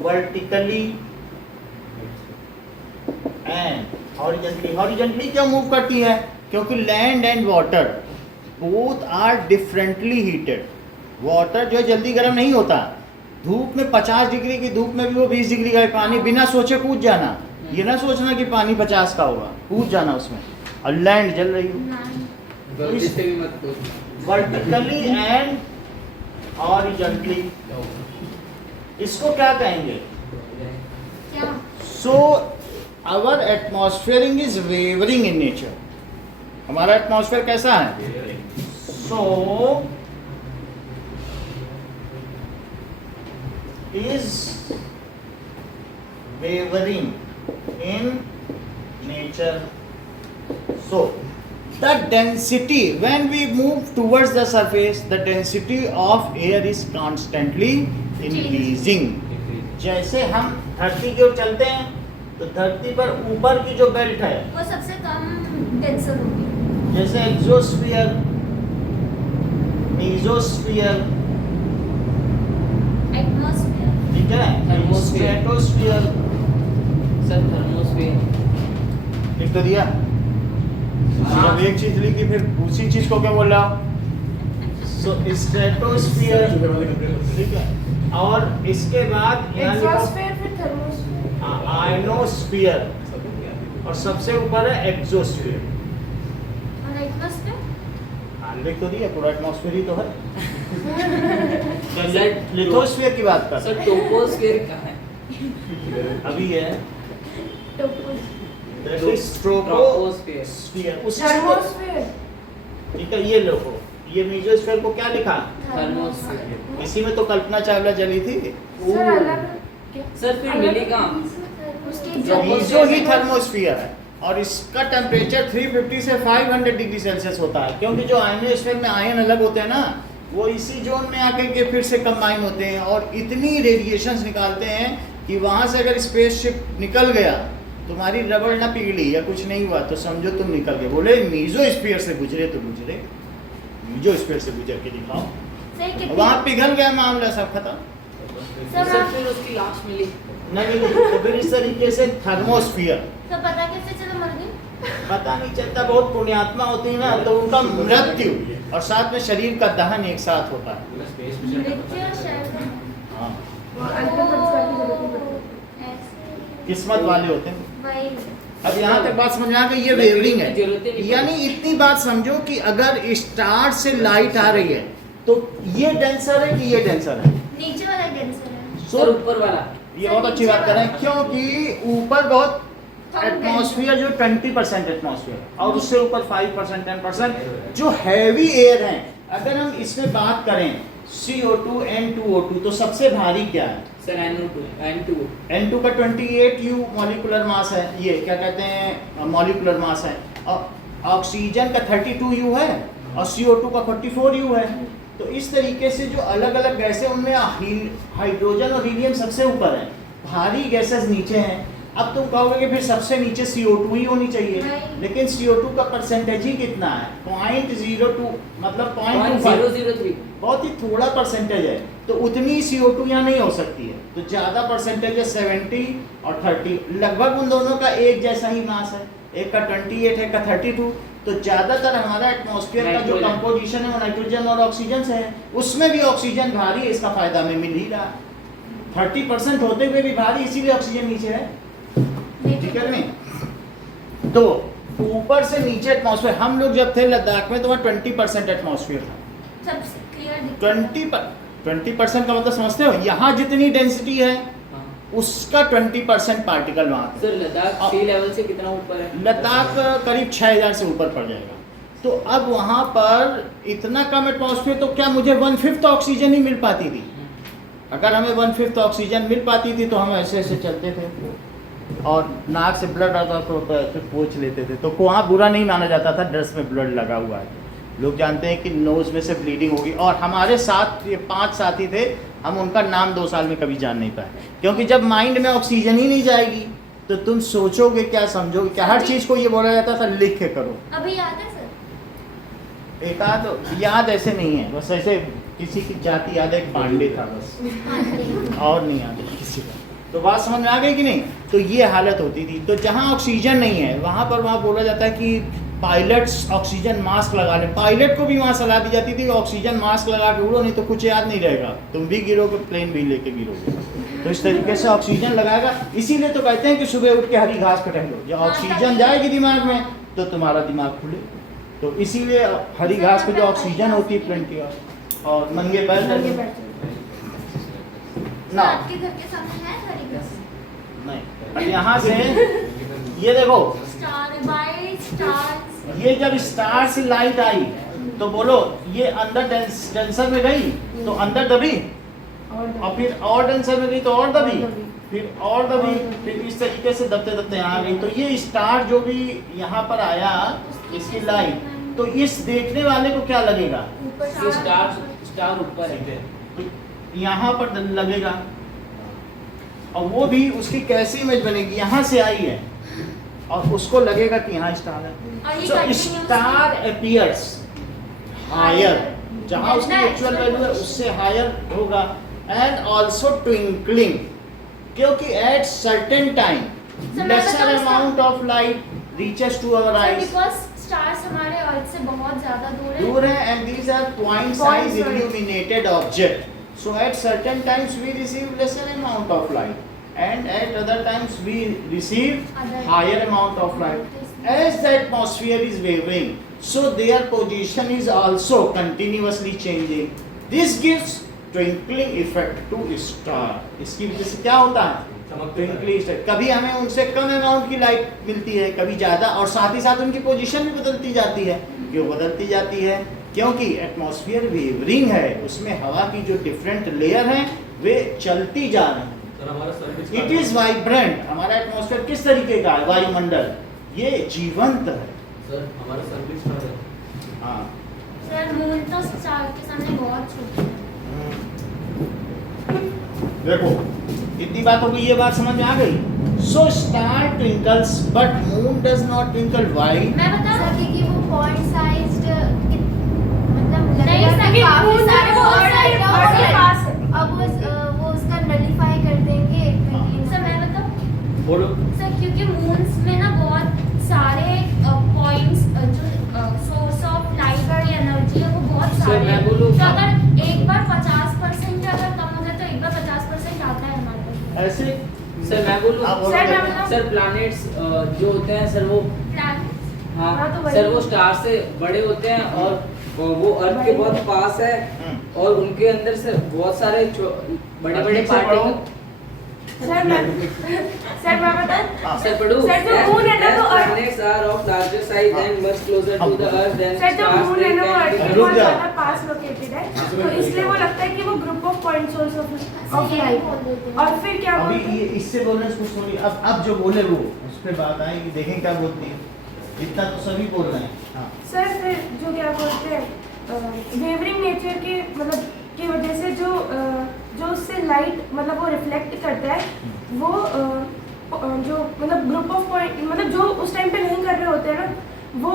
vertically and horizontally. Horizontally क्यों मूव करती है? क्योंकि land and water both are differently heated. Water जो है जल्दी गर्म नहीं होता। धूप में 50 डिग्री की धूप में भी वो 20 डिग्री का है पानी, बिना सोचे कूद जाना। ये ना सोचना कि पानी 50 का होगा, कूद जाना उसमें। और लैंड जल रही हो वर्टिकली एंड हॉरिजॉन्टली। इसको क्या कहेंगे? क्या? So our atmosphere is wavering in nature. हमारा एटमॉस्फेयर कैसा है? सो is wavering in nature. So the density, when we move towards the surface, the density of air is constantly increasing. जैसे हम धरती की ओर चलते हैं तो धरती पर ऊपर की जो बेल्ट है वो सबसे कम डेंसर होगी। जैसे एक्सोस्फीयर, मीजोस्फीयर, एटमॉस्फेयर, ठीक है, थर्मोस्फीयर। स्ट्रेटोस्फीयर, सर थर्मोस्फीयर लिख तो दिया। जब एक चीज लिखी फिर उसी चीज को क्या बोल रहा हूँ? सो स्ट्रेटोस्फीयर, ठीक है, और इसके बाद यहाँ लिखो एक्सोस्फीयर, फिर थर्मोस्फीयर, आयनोस्फीयर, और सबसे ऊपर है एक्सोस्फीयर। और एटमॉस्फेयर, हाँ लिख तो दिया, पूरा एटमॉस्फेयर ही तो है। लिथोस्फीयर की बात कर, सर टोपोस्फीयर क्या है? अभी है ट्रोपोस्फीयर। स्फीयर, उसी थर्मोस्फीयर, ठीक है। ये लोगो, ये मेजोस्फीयर को क्या लिखा? थर्मोस्फीयर। इसी में तो कल्पना चावला जली थी। सर अलग क्या? सर फिर मिली कहाँ? उसके मीजो ही थर्मोस्फीयर है, और इसका टेम्परेचर 350 से 500 डिग्री सेल्सियस होता है, क्योंकि जो आयनोस्फीयर में आयन अलग होते हैं ना, वो इसी जोन में आकर के फिर से कंबाइन होते हैं और इतनी रेडिएशंस निकालते हैं कि वहाँ से अगर स्पेसशिप निकल गया, तुम्हारी रबड़ ना पिघली या कुछ नहीं हुआ तो समझो तुम निकल गए। बोले मीजोस्फीयर से गुजरे तो गुजरे, मीजोस्फीयर से गुजर के दिखाओ। सर कितने? वहाँ पिघल गया मामला, सब खत्म। सर फिर उसकी लाश मिली। नहीं तो फिर इस तरीके से थर्मोस्फीयर। तो पता कैसे चला मर गई? पता नहीं चलता, बहुत पुण्यात्मा होती है ना, तो उनका मृत्यु और साथ में शरीर का दहन एक साथ होता है। मृत्यु और शरीर का किस्मत वाले होते हैं। वही अब यहाँ तक बात समझ में आ गई, ये वेवरिंग जरूरत ही है। नहीं। यानी इतनी बात समझो कि अगर स्टार से लाइट आ रही है तो ये डेंसर है कि ये डेंसर है? नीचे वाला डेंसर है। सर ऊपर वाला ये बहुत अच्छी बात कर रहे हैं, क्योंकि ऊपर बहुत एटमॉस्फेयर जो 20% एटमॉस्फेयर और उससे ऊपर 5% 10% जो हैवी एयर है। अगर हम इसमें बात करें CO2 N2O2 तो सबसे भारी क्या है? सर N2 N2 का 28 U मॉलिक्यूलर मास है, ये क्या कहते हैं मॉलिक्यूलर मास है, और ऑक्सीजन का 32 U है और CO2 का 44 U है। तो इस तरीके से जो अलग अलग गैसें उनमें हाइड्रोजन और हीलियम सबसे ऊपर है, भारी गैसेस नीचे हैं। अब तुम कहोगे कि फिर सबसे नीचे CO2 ही होनी चाहिए, नहीं। लेकिन CO2 का परसेंटेज ही कितना है? 0.02 मतलब 0.05, 0.003 बहुत ही थोड़ा परसेंटेज है। तो उतनी CO2 यहाँ नहीं हो सकती है, तो ज़्यादा परसेंटेज है 70 और 30। लगभग उन दोनों का एक जैसा ही मास है, एक का 28 है, एक का 32। तो ज़्यादातर हमारा एटमॉस्फेयर का जो नाइट्रोजन। कंपोजिशन है वो नाइट्रोजन और ऑक्सीजन से है। उसमें भी ऑक्सीजन भारी है, इसका फायदा हमें मिल ही रहा। 30% होते हुए भी भारी, इसीलिए ऑक्सीजन नीचे है। ठीक है नहीं? तो ऊपर से नीचे एटमॉस्फेयर, हम लोग जब थे लद्दाख में तो वहाँ 20% एटमॉस्फेयर था। सबसे क्लियर दिखता है। 20% का मतलब समझते हो? यहाँ जितनी डेंसिटी है उसका 20% पार्टिकल वहाँ थे। सर लद्दाख सी लेवल से कितना ऊपर है? लद्दाख करीब 6000 से ऊपर पड़ जाएगा। तो अब वहाँ पर इतना कम एटमॉस्फेयर, तो क्या मुझे 1/5 ऑक्सीजन ही मिल पाती थी? अगर हमें 1/5 ऑक्सीजन मिल पाती थी तो हम ऐसे ऐसे चलते थे और नाक से ब्लड आता तो ऐसे पोंछ लेते थे, तो वहाँ बुरा नहीं माना जाता था ड्रेस में ब्लड लगा हुआ है। लोग जानते हैं कि नोज़ में से ब्लीडिंग होगी। और हमारे साथ ये 5 साथी थे, हम उनका नाम 2 साल में कभी जान नहीं पाए, क्योंकि जब माइंड में ऑक्सीजन ही नहीं जाएगी तो तुम सोचोगे क्या, समझोगे क्या? हर चीज़ को ये बोला जाता था लिख के करो। अभी याद है सर? एक आध याद ऐसे नहीं है, बस ऐसे किसी की जाति याद है, एक पांडे था बस, और नहीं याद है किसी का। तो बात समझ में आ गई कि नहीं? तो ये हालत होती थी। तो जहाँ ऑक्सीजन नहीं है वहाँ पर वहाँ बोला जाता है कि पायलट्स ऑक्सीजन मास्क लगा लें। पायलट को भी वहाँ सलाह दी जाती थी कि ऑक्सीजन मास्क लगा के उड़ो, नहीं तो कुछ याद नहीं रहेगा, तुम भी गिरोगे, प्लेन भी लेके गिरोगे। तो इस तरीके से ऑक्सीजन लगाएगा। इसीलिए तो कहते हैं कि सुबह उठ के हरी घास पर टहलो, जब ऑक्सीजन जाएगी दिमाग में तो तुम्हारा दिमाग खुले। तो इसीलिए हरी घास पे जो ऑक्सीजन होती है प्लेन की, और नंगे पैर टहलो। ना आपके घर के सामने है हरी घास? नहीं, यहाँ से ये देखो, स्टार बाय स्टार्स। ये जब स्टार से लाइट आई तो बोलो ये अंदर डेंसर में गई तो अंदर दबी, और फिर और डेंसर में गई तो और दबी, फिर और दबी, फिर इस तरीके से दबते दबते यहाँ आ गई। तो ये स्टार जो भी यहाँ पर आया, इसकी लाइट, तो इस देखने वाले को क्या लगेगा? ये स्टार ऊपर है, यहाँ पर लगेगा, और वो भी उसकी कैसी इमेज बनेगी? यहाँ से आई है और उसको लगेगा कि यहाँ स्टार है। और ये So continuously- star appears higher, जहाँ उसकी That's एक्चुअल the वैल्यू है question. उससे हायर होगा। एंड ऑल्सो ट्विंकलिंग, क्योंकि एट सर्टेन टाइम मैं लेसर बताऊं इसका- amount of light reaches to our eyes. Because stars हमारे अर्थ से बहुत ज्यादा दूर है, and these are point size illuminated object. So at certain times we receive lesser amount of light, and at other times we receive higher amount of light. As the atmosphere is wavering, so their position is also continuously changing. This gives twinkling effect to star. इसकी वजह से क्या होता है? Twinkling effect. कभी हमें उनसे कम amount की लाइट मिलती है, कभी ज़्यादा, और साथ ही साथ उनकी पोजीशन भी बदलती जाती है। क्यों बदलती जाती है? क्योंकि एटमॉस्फेयर वेवरिंग है, उसमें हवा की जो डिफरेंट लेयर हैं वे चलती जा रही हैं। सर हमारा सर्विस इट इज वाइब्रेंट। हमारा एटमॉस्फेयर किस तरीके का है? वायुमंडल ये जीवंत है। सर हमारा सर्विस कर रहे हैं। हाँ, सर मून तो स्टार के सामने बहुत छोटी है। देखो इतनी बात हो गई, ये बात समझ में आ गई। So star twinkles but moon does not twinkle. Why? मैं बताऊं? सर क्योंकि वो पॉइंट साइज्ड मतलब नहीं, लगेगा सर, कि ये काफी पूर्ण सारे बहुत और सारे आएगा और और के पास है। अब वो उसका नलिफाई कर देंगे सर मैं बताऊं? बोलो। सर क्योंकि मून्स में ना बहुत सारे पॉइंट्स जो सोर्स ऑफ लाइट और एनर्जी है वो बहुत सर, सारे मैं हैं। बोलूं? तो अगर एक बार 50% अगर कम हो जाए तो एक बार 50% आ ऐसे सर मैं बोलूँ आप बोलो। सर, मैं बताऊं? सर प्लैनेट्स जो होते हैं सर वो प्लैनेट्स हाँ हाँ, तो वही। सर वो स्टार से बड़े होते हैं और वो अर्थ के बहुत पास है और उनके अंदर से बहुत सारे बड़े बड़े ठीक से पढ़ो। पार्टिकल सर मैं बताऊं? हाँ। सर पढ़ो सर, जो moon है ना, तो अर्थ- planets are of larger size and much closer to the earth than sir जो stars मून they है ना वो can अर्थ be के रुक बहुत जाओ। ज्यादा पास लोकेटेड है, तो इसलिए वो लगता है कि वो group of point source of यही लाइट। बोल देते हैं। और फिर क्या अभी बोलते हैं? ये इससे बोलने से कुछ थोड़ी अब जो बोले वो उस पे बात आएगी, देखें क्या बोलती है। इतना तो सभी बोल रहे हैं। हाँ सर फिर जो क्या बोलते हैं वेवरिंग नेचर के मतलब की वजह से जो उससे लाइट मतलब वो रिफ्लेक्ट करता है वो जो मतलब ग्रुप ऑफ पॉइंट मतलब जो उस टाइम पे नहीं कर रहे होते हैं ना वो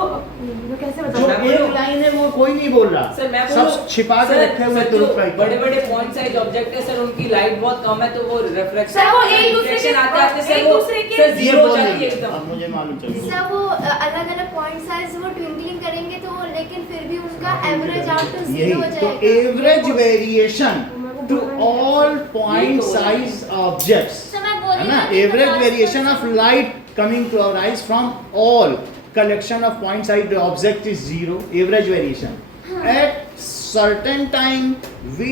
कैसे जो बताऊं? एक लाइन है वो कोई नहीं बोल रहा, सर मैं सब छिपा के रखे हुए तुरंत राइट। बड़े बड़े पॉइंट साइज ऑब्जेक्ट है सर उनकी लाइट बहुत कम है तो वो रिफ्लेक्शन सर, वो एक दूसरे के- आते आते सर एक वो दूसरे के- सर ये जीरो हो बोल जाती रही है है, एकदम। अब मुझे मालूम चल गया। सब वो अलग अलग पॉइंट साइज वो ट्विंकलिंग करेंगे तो लेकिन फिर भी उनका एवरेज आउट टू यही 0 हो तो जाएगा। Average variation to all point size objects sir मैं बोल है रही ना, थी कि average 50% variation of light coming to our eyes from all collection of point side object is zero, average variation. At certain time we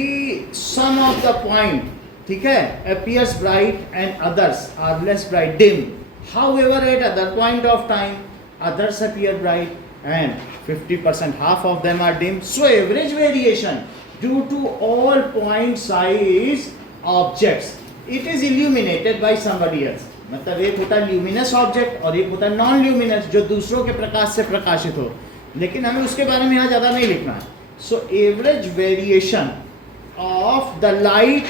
some of the point, ठीक है, appears bright and others are less bright, dim. However, at other point of time others appear bright and 50% half of them are dim. So average variation due to all point size objects, it is illuminated by somebody else. मतलब एक होता है luminous object और एक होता है non luminous जो दूसरों के प्रकाश से प्रकाशित हो, लेकिन हमें उसके बारे में यहाँ ज़्यादा नहीं लिखना है। So average variation of the light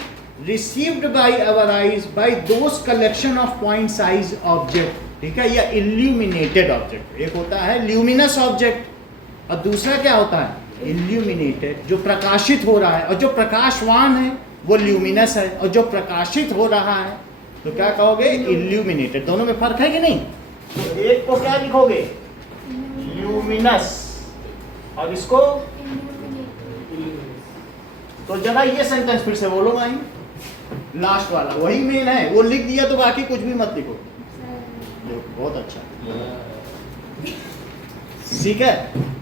received by our eyes by those collection of point size object, ठीक है, या इल्यूमिनेटेड ऑब्जेक्ट। एक होता है ल्यूमिनस ऑब्जेक्ट और दूसरा क्या होता है इल्यूमिनेटेड, जो प्रकाशित हो रहा है, और जो प्रकाशवान है वो ल्यूमिनस है और जो प्रकाशित हो रहा है तो क्या कहोगे इल्यूमिनेटेड। दोनों में फर्क है कि नहीं? तो एक को क्या लिखोगे ल्यूमिनस और इसको, तो जरा ये सेंटेंस फिर से बोलो भाई, लास्ट वाला वही मेन है, वो लिख दिया तो बाकी कुछ भी मत लिखो। बहुत अच्छा, ठीक है,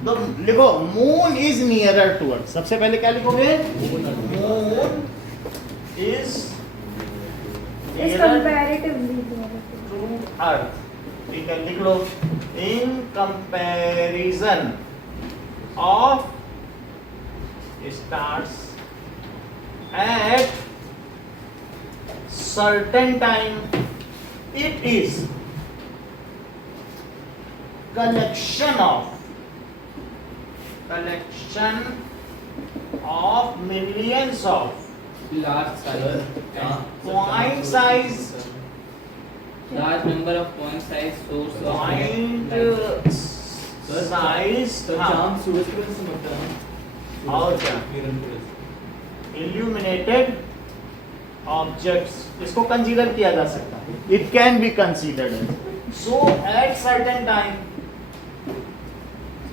तो लिखो moon is nearer to earth. सबसे पहले क्या लिखोगे moon is is comparatively to earth, ठीक है, लिख लो in comparison of stars at certain time it is collection of millions of large size point size large number of point size source of point light. size हाँ, चांद सूरज की वजह से मरता है। और क्या किरण की वजह से। illuminated objects, इसको कंसीडर किया जा सकता है, it can be considered. So at certain time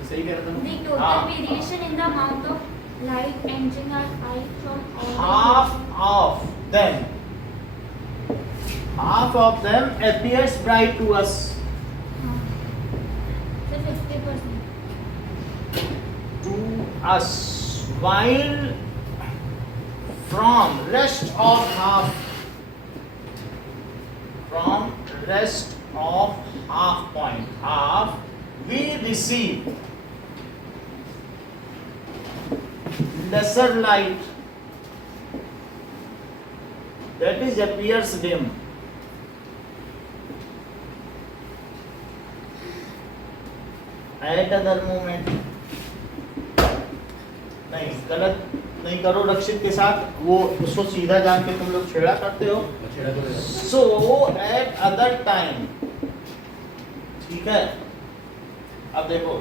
सही कह रहा था ना? The total हाँ. variation in the amount of light entering our eye from all half of them appears bright to us. So 50%. To us, while from rest of half point half we receive lesser light, that is appears dim. At other moment, नहीं गलत नहीं करो रक्षित के साथ, वो उसको सीधा जान के तुम लोग छेड़ा करते हो। छेड़ा करो। सो एट अदर टाइम, ठीक है, अब देखो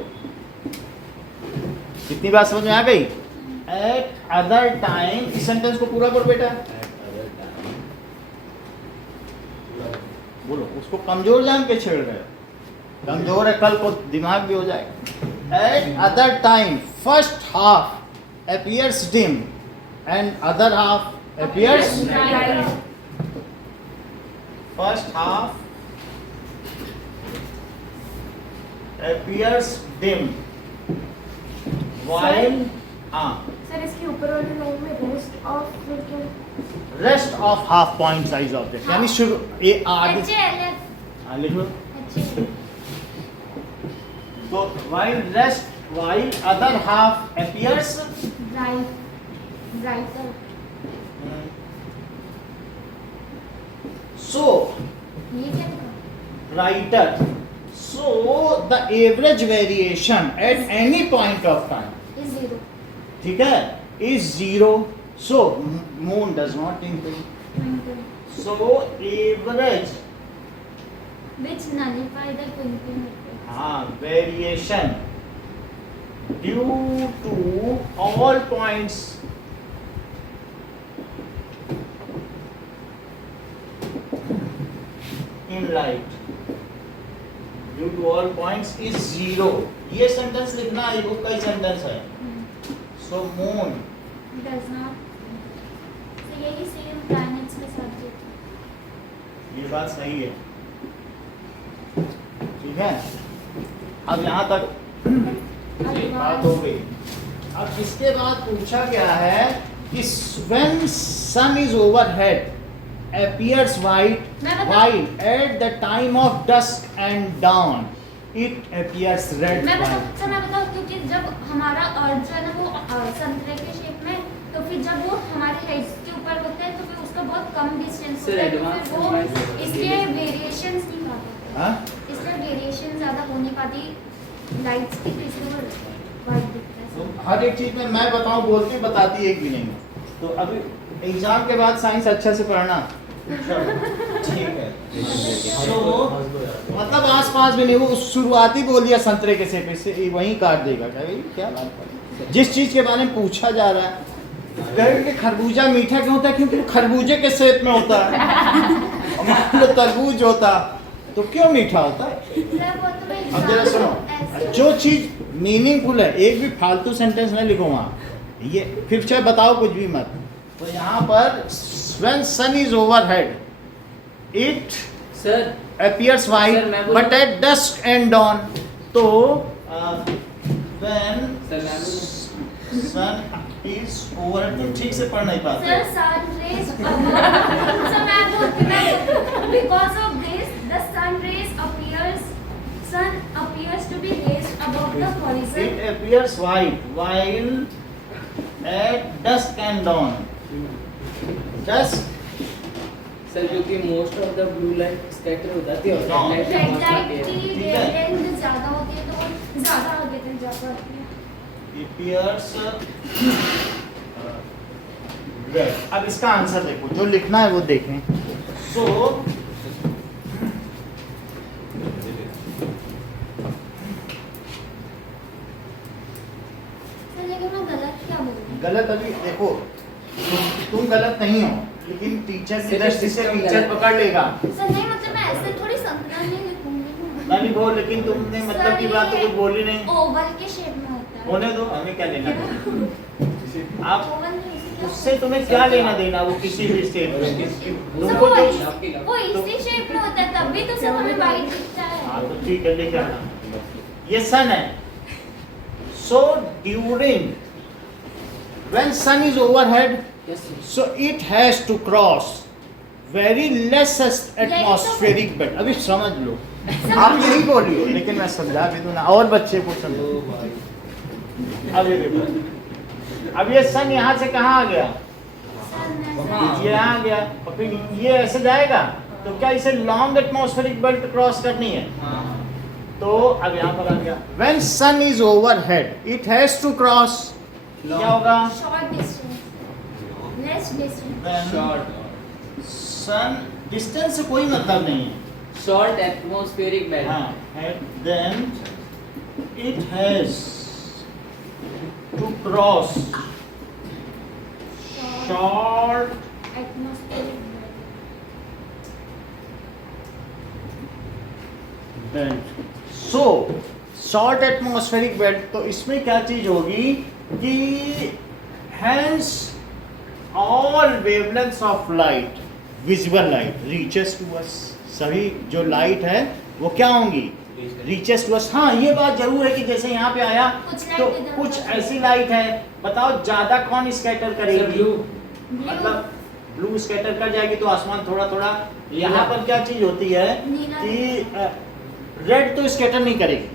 कितनी बात समझ में आ गई। एट अदर टाइम, इस सेंटेंस को पूरा करो बेटा, बोलो, उसको कमजोर जान के छेड़ रहे हो, कमजोर है, कल को दिमाग भी हो जाएगा। Eight other time first half appears dim and other half appears Bright. first half appears dim while sir इसके ऊपर वाली लाइन में rest of half point size object यानी शुरू ये आगे HLF हाँ लिख लो HLF तो while other half appears brighter so ये क्या लिखा? brighter so the average variation at any point of time is 0 ठीक है is 0 so moon does not twinkle so average which nullify the twinkling effect. variation due to all points in light due to all points is 0 ये sentence लिखना है book का ही sentence है so moon does not so यही same planets के subject ये बात सही है ठीक है अब यहाँ तक बात हो गई अब इसके बाद पूछा गया है कि when sun is overhead appears white while at the time of dusk and dawn it appears red मैं white बताऊँ मैं बताऊँ क्योंकि जब हमारा अर्थ जो है ना वो संतरे के शेप में तो फिर जब वो हमारे हेड्स के ऊपर होता है तो फिर उसका बहुत कम डिस्टेंस होता है तो फिर वो इसलिए वेरिएशंस नहीं पाता हाँ इसलिए वेरिएशन ज़्यादा हो नहीं पाती लाइट्स की तो इसलिए वाइट दिखता है तो हर एक चीज में मैं बताऊं बोलती बताती एक भी नहीं तो अभी एग्जाम के बाद साइंस अच्छा से पढ़ना ठीक है तो मतलब आसपास भी नहीं वो शुरुआती बोल दिया संतरे के सेब से वहीं काट देगा क्या बात है जिस चीज के बारे में पूछा जा रहा है कहेंगे कि खरबूजा मीठा क्यों होता है क्योंकि वो खरबूजे के शेप में होता है तो तरबूज होता तो क्यों मीठा होता है अब जरा सुनो जो चीज मीनिंगफुल है एक भी फालतू सेंटेंस न लिखो वहाँ ये फिर चाहे बताओ कुछ भी मत तो यहाँ पर when sun is overhead it sir appears white Sir, मैं बोलूं- but at dusk and dawn तो when सर मैं बोलूं- sun is overhead तुम ठीक से पढ़ नहीं पाते सर sun rays so मैं because of this the sun appears to be raised above the horizon it appears white while at dusk and dawn dusk sir क्योंकि most of the blue light scatter हो जाती है No. और red light की ठीक है। Wavelength ज्यादा होती है तो वो ज्यादा आगे तक जा पाती है appears red अब इसका आंसर देखो जो लिखना है वो देखें so सर लेकिन मैं गलत क्या बोलूं गलत अभी देखो तुम गलत नहीं हो लेकिन टीचर की दृष्टि से टीचर पकड़ लेगा सर नहीं मतलब मैं ऐसे थोड़ी संतरा नहीं लिखूंगी मैं भी बोल लेकिन तुमने मतलब की बात तो कुछ बोली नहीं ओवल के शेप में होता है होने दो हमें क्या लेना आप ओवल में इसी क्या उससे तुम्हें क्या लेना देना वो किसी भी स्टेट में सर तुमको वो जो वो इसी शेप में होता है तब भी तो सब हमें वाइट दिखता हाँ है तो ठीक है लिख आना ये सन है so during when sun is overhead so it has to cross very less atmospheric belt अभी समझ लो आप यही बोली हो लेकिन मैं समझा भी दूँ ना और बच्चे को समझो अब ये देखो अब ये सन यहाँ से कहाँ आ गया ये यहाँ आ गया और फिर ये ऐसे जाएगा तो क्या इसे लॉन्ग एटमॉस्फेरिक बेल्ट क्रॉस करनी है तो अब यहाँ पर आ गया when sun is overhead it has to cross क्या होगा short distance less distance when short sun distance से कोई मतलब नहीं है शॉर्ट एटमॉस्फेरिक बेल्ट हाँ and then it has to cross short atmospheric belt so short atmospheric belt तो इसमें क्या चीज होगी कि hence all wavelengths of light visible light reaches to us, सभी जो लाइट है वो क्या होंगी, रीचेस टू अस। हाँ ये बात जरूर है कि जैसे यहाँ पे आया कुछ तो light इधर कुछ उधर। ऐसी लाइट है, बताओ ज्यादा कौन स्कैटर करेगी, ब्लू मतलब ब्लू स्कैटर कर जाएगी तो आसमान थोड़ा थोड़ा। यहाँ पर क्या चीज होती है नीला कि रेड तो स्कैटर नहीं करेगी,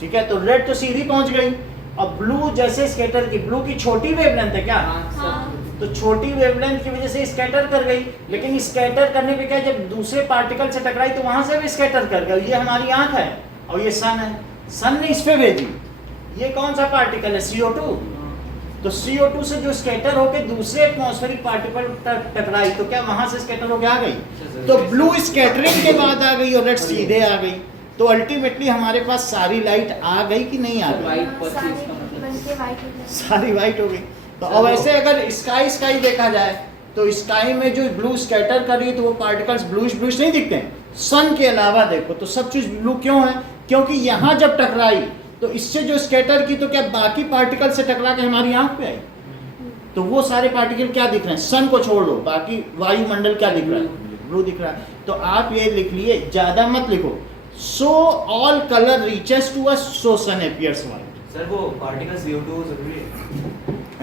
ठीक है, तो रेड तो सीधी पहुंच गई। और ब्लू जैसे स्कैटर की, ब्लू की छोटी वेवलेंथ है क्या, हाँ तो छोटी वेवलेंथ की वजह से स्कैटर कर गई, लेकिन स्कैटर करने पे क्या, जब दूसरे पार्टिकल से टकराई तो वहां से भी स्कैटर कर गई। ये हमारी आंख है और ये सन है, सन ने इस पे भेजी, ये कौन सा पार्टिकल है, CO2, तो CO2 से जो स्कैटर होके दूसरे एटमॉस्फेरिक पार्टिकल टकराई तो क्या वहां से स्कैटर होके आ गई, तो ब्लू स्कैटरिंग के बाद आ गई और रेड सीधे आ गई। तो अल्टीमेटली हमारे पास सारी लाइट आ गई कि नहीं आ गई, वाइट परचेज सारे का मतलब बनके वाइट हो गए। सारी वाइट हो गई। तो अब ऐसे अगर स्काई देखा जाए तो स्काई में जो ब्लू स्कैटर कर रही है तो वो पार्टिकल्स ब्लूइश नहीं दिखते हैं। सन के अलावा देखो तो सब चीज ब्लू क्यों है, क्योंकि यहाँ जब टकराई तो इससे जो स्कैटर की तो क्या बाकी पार्टिकल से टकरा के हमारी आंख पे आई, तो वो सारे पार्टिकल क्या दिख रहे हैं, सन को छोड़ दो बाकी वायुमंडल क्या दिख रहा है, ब्लू दिख रहा है। तो आप ये लिख लिए, ज्यादा मत लिखो, so all colour reaches to us so sun appears white. Sir वो पार्टिकल CO2 जरूरी है?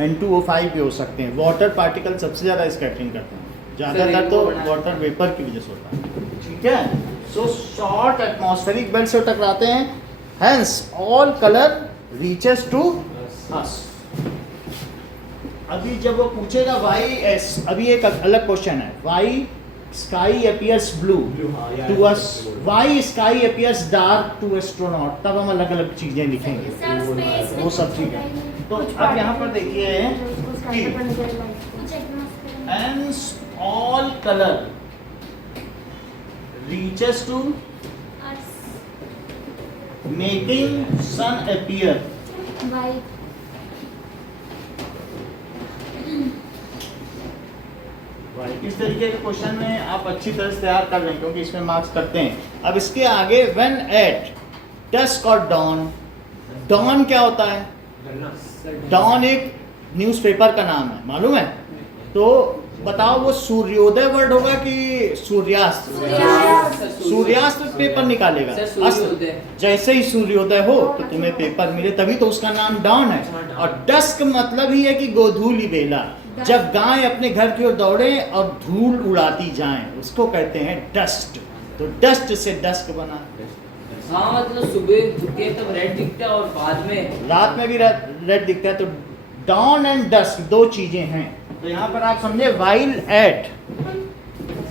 N2O5 भी हो सकते हैं, वाटर पार्टिकल सबसे ज्यादा स्कैटरिंग करते हैं, ज्यादातर तो वाटर वेपर की वजह से होता है, ठीक है। सो शॉर्ट एटमॉस्फेरिक बेल्ट से टकराते हैं, hence all colour reaches to us. अभी जब वो पूछेगा वाई एस, अभी एक अलग क्वेश्चन है, why sky appears blue to us, why sky appears dark to astronaut, तब हम अलग अलग चीजें लिखेंगे, सर स्पेस वो सब ठीक है। तो अब यहाँ पर देखिए कि कुछ atmosphere hence all color reaches to making sun appear white इस तरीके के क्वेश्चन में आप अच्छी तरह से तैयार कर लें क्योंकि इसमें मार्क्स करते हैं। अब इसके आगे when at dusk और dawn, dawn क्या होता है, dawn एक न्यूज़पेपर का नाम है, मालूम है, तो बताओ वो सूर्योदय वर्ड होगा कि सूर्यास्त, सूर्यास्त पेपर निकालेगा, सर, अस्त सूर्योदय। जैसे ही सूर्योदय हो तो तुम्हें पेपर मिले तभी तो उसका नाम डाउन है। और डस्क मतलब ही है कि गोधूली बेला, जब गाय अपने घर की ओर दौड़े और धूल उड़ाती जाएं उसको कहते हैं डस्ट, तो डस्ट से डस्क बना। हाँ मतलब सुबह उठते हैं तब रेड दिखता है और बाद में रात में भी रेड दिखता है, तो डाउन एंड डस्क दो चीजें हैं। तो यहाँ पर आप समझे वाइल एट,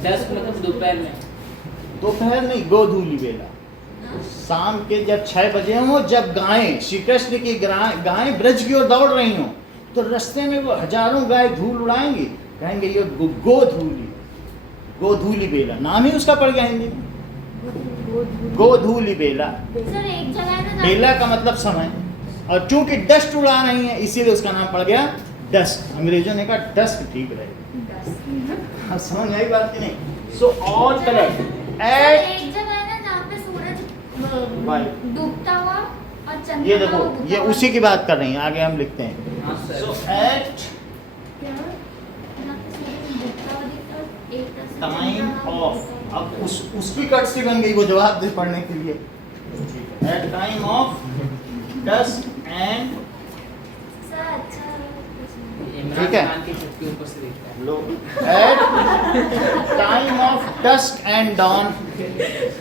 डस्क मतलब दोपहर में, दोपहर नहीं, गोधूली बेला, शाम के जब 6 बजे हो, जब गायें श्री कृष्ण की गायें ब्रज की ओर दौड़ रही हो तो रास्ते में वो हजारों गाय धूल उड़ाएंगी, कहेंगे ये गोधूली, गोधूली बेला, नाम ही उसका पड़ गया हिंदी में, गोधूली बेला। सर एक जगह है ना बेला का मतलब समय, और चूंकि डस्ट उड़ा रही है इसीलिए उसका नाम पड़ गया डस्ट। अंग्रेजों ने कहा डस्ट ठीक रहेगा। हाँ, समझ आई बात की नहीं। So all colour sir, at, एक जगह है ना जहाँ पे सूरज White. डूबता हुआ और ये चंद्रमा देखो उगता ये हुआ। उसी की बात कर रही हैं, आगे हम लिखते हैं। हाँ सर, सो एट जहाँ पे सूरज डूबता हुआ दिखता है, एक तरफ से टाइम चंद्रमा ऑफ, उगता है। अब उसकी कटसी बन गई वो जवाब दे पढ़ने के लिए। At time of dust and sir अच्छा इमरान ठीक है। खान की छुट्टी ऊपर से दिखता है। लो at time of dusk and dawn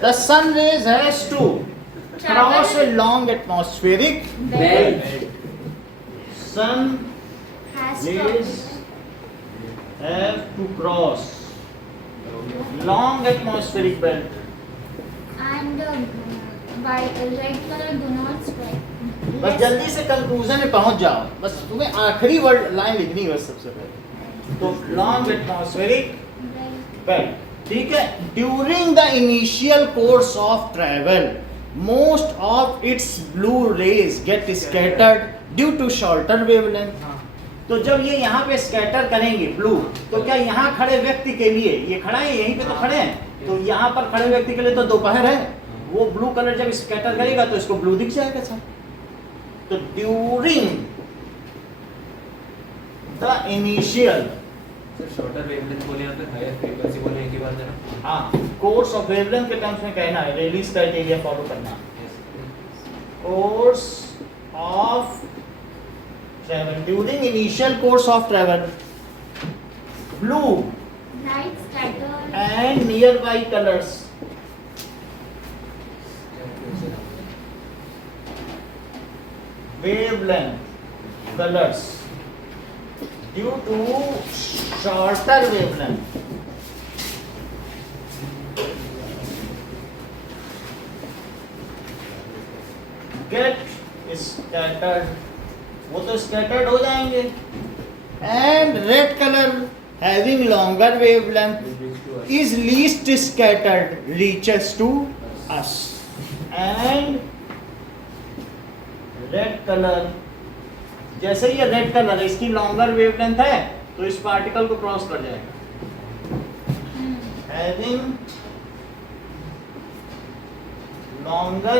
the sun rays has to cross a long atmospheric belt, sun has rays have to cross long atmospheric belt। and white red color do not strike। बस जल्दी से conclusion में पहुंच जाओ, बस तुम्हें आखिरी word line लिखनी है बस सबसे पहले, तो लॉन्ग एटमॉस्फेरिक बेल्ट, ठीक है। During the initial course of travel most of its blue rays get scattered due to shorter wavelength. तो जब ये यहाँ पे स्कैटर करेंगे ब्लू, तो क्या यहाँ खड़े व्यक्ति के लिए, ये खड़ा है यहीं पे तो खड़े हैं, तो यहाँ पर खड़े व्यक्ति के लिए तो दोपहर है, वो ब्लू कलर जब स्कैटर करेगा तो इसको ब्लू दिख जाएगा सर। तो during the initial shorter wavelength बोले या फिर हायर फ्रीक्वेंसी बोले एक ही बात है ना? हाँ, कोर्स ऑफ वेवलेंथ के टर्म्स में कहना है, रेलीज क्राइटेरिया फॉलो करना। Course of travel, during initial course of travel, blue light scattered and nearby colors wavelength colors due to shorter wavelength get scattered, वो तो scattered हो जाएंगे, and red color having longer wavelength is least scattered, reaches to us, and red color, जैसे ये red colour है, इसकी longer wavelength है तो इस पार्टिकल को क्रॉस कर जाएगा। Having longer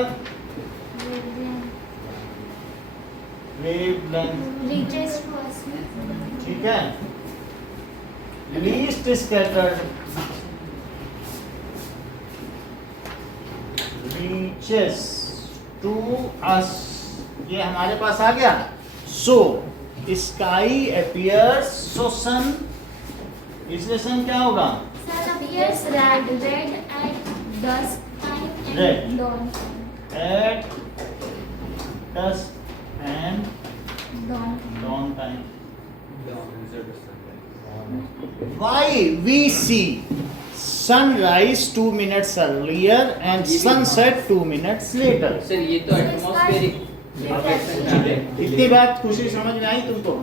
wavelength, reaches to us. ठीक है, least scattered reaches to us, ये हमारे पास आ गया। So sky appears, so sun, इसलिए sun क्या होगा? Sun appears red at dusk time Red. and dawn At dusk and dawn. dawn time. Why we see sunrise 2 minutes earlier and sunset 2 minutes later? Sir ये तो atmospheric इतनी बात खुशी समझ में आई तुमको?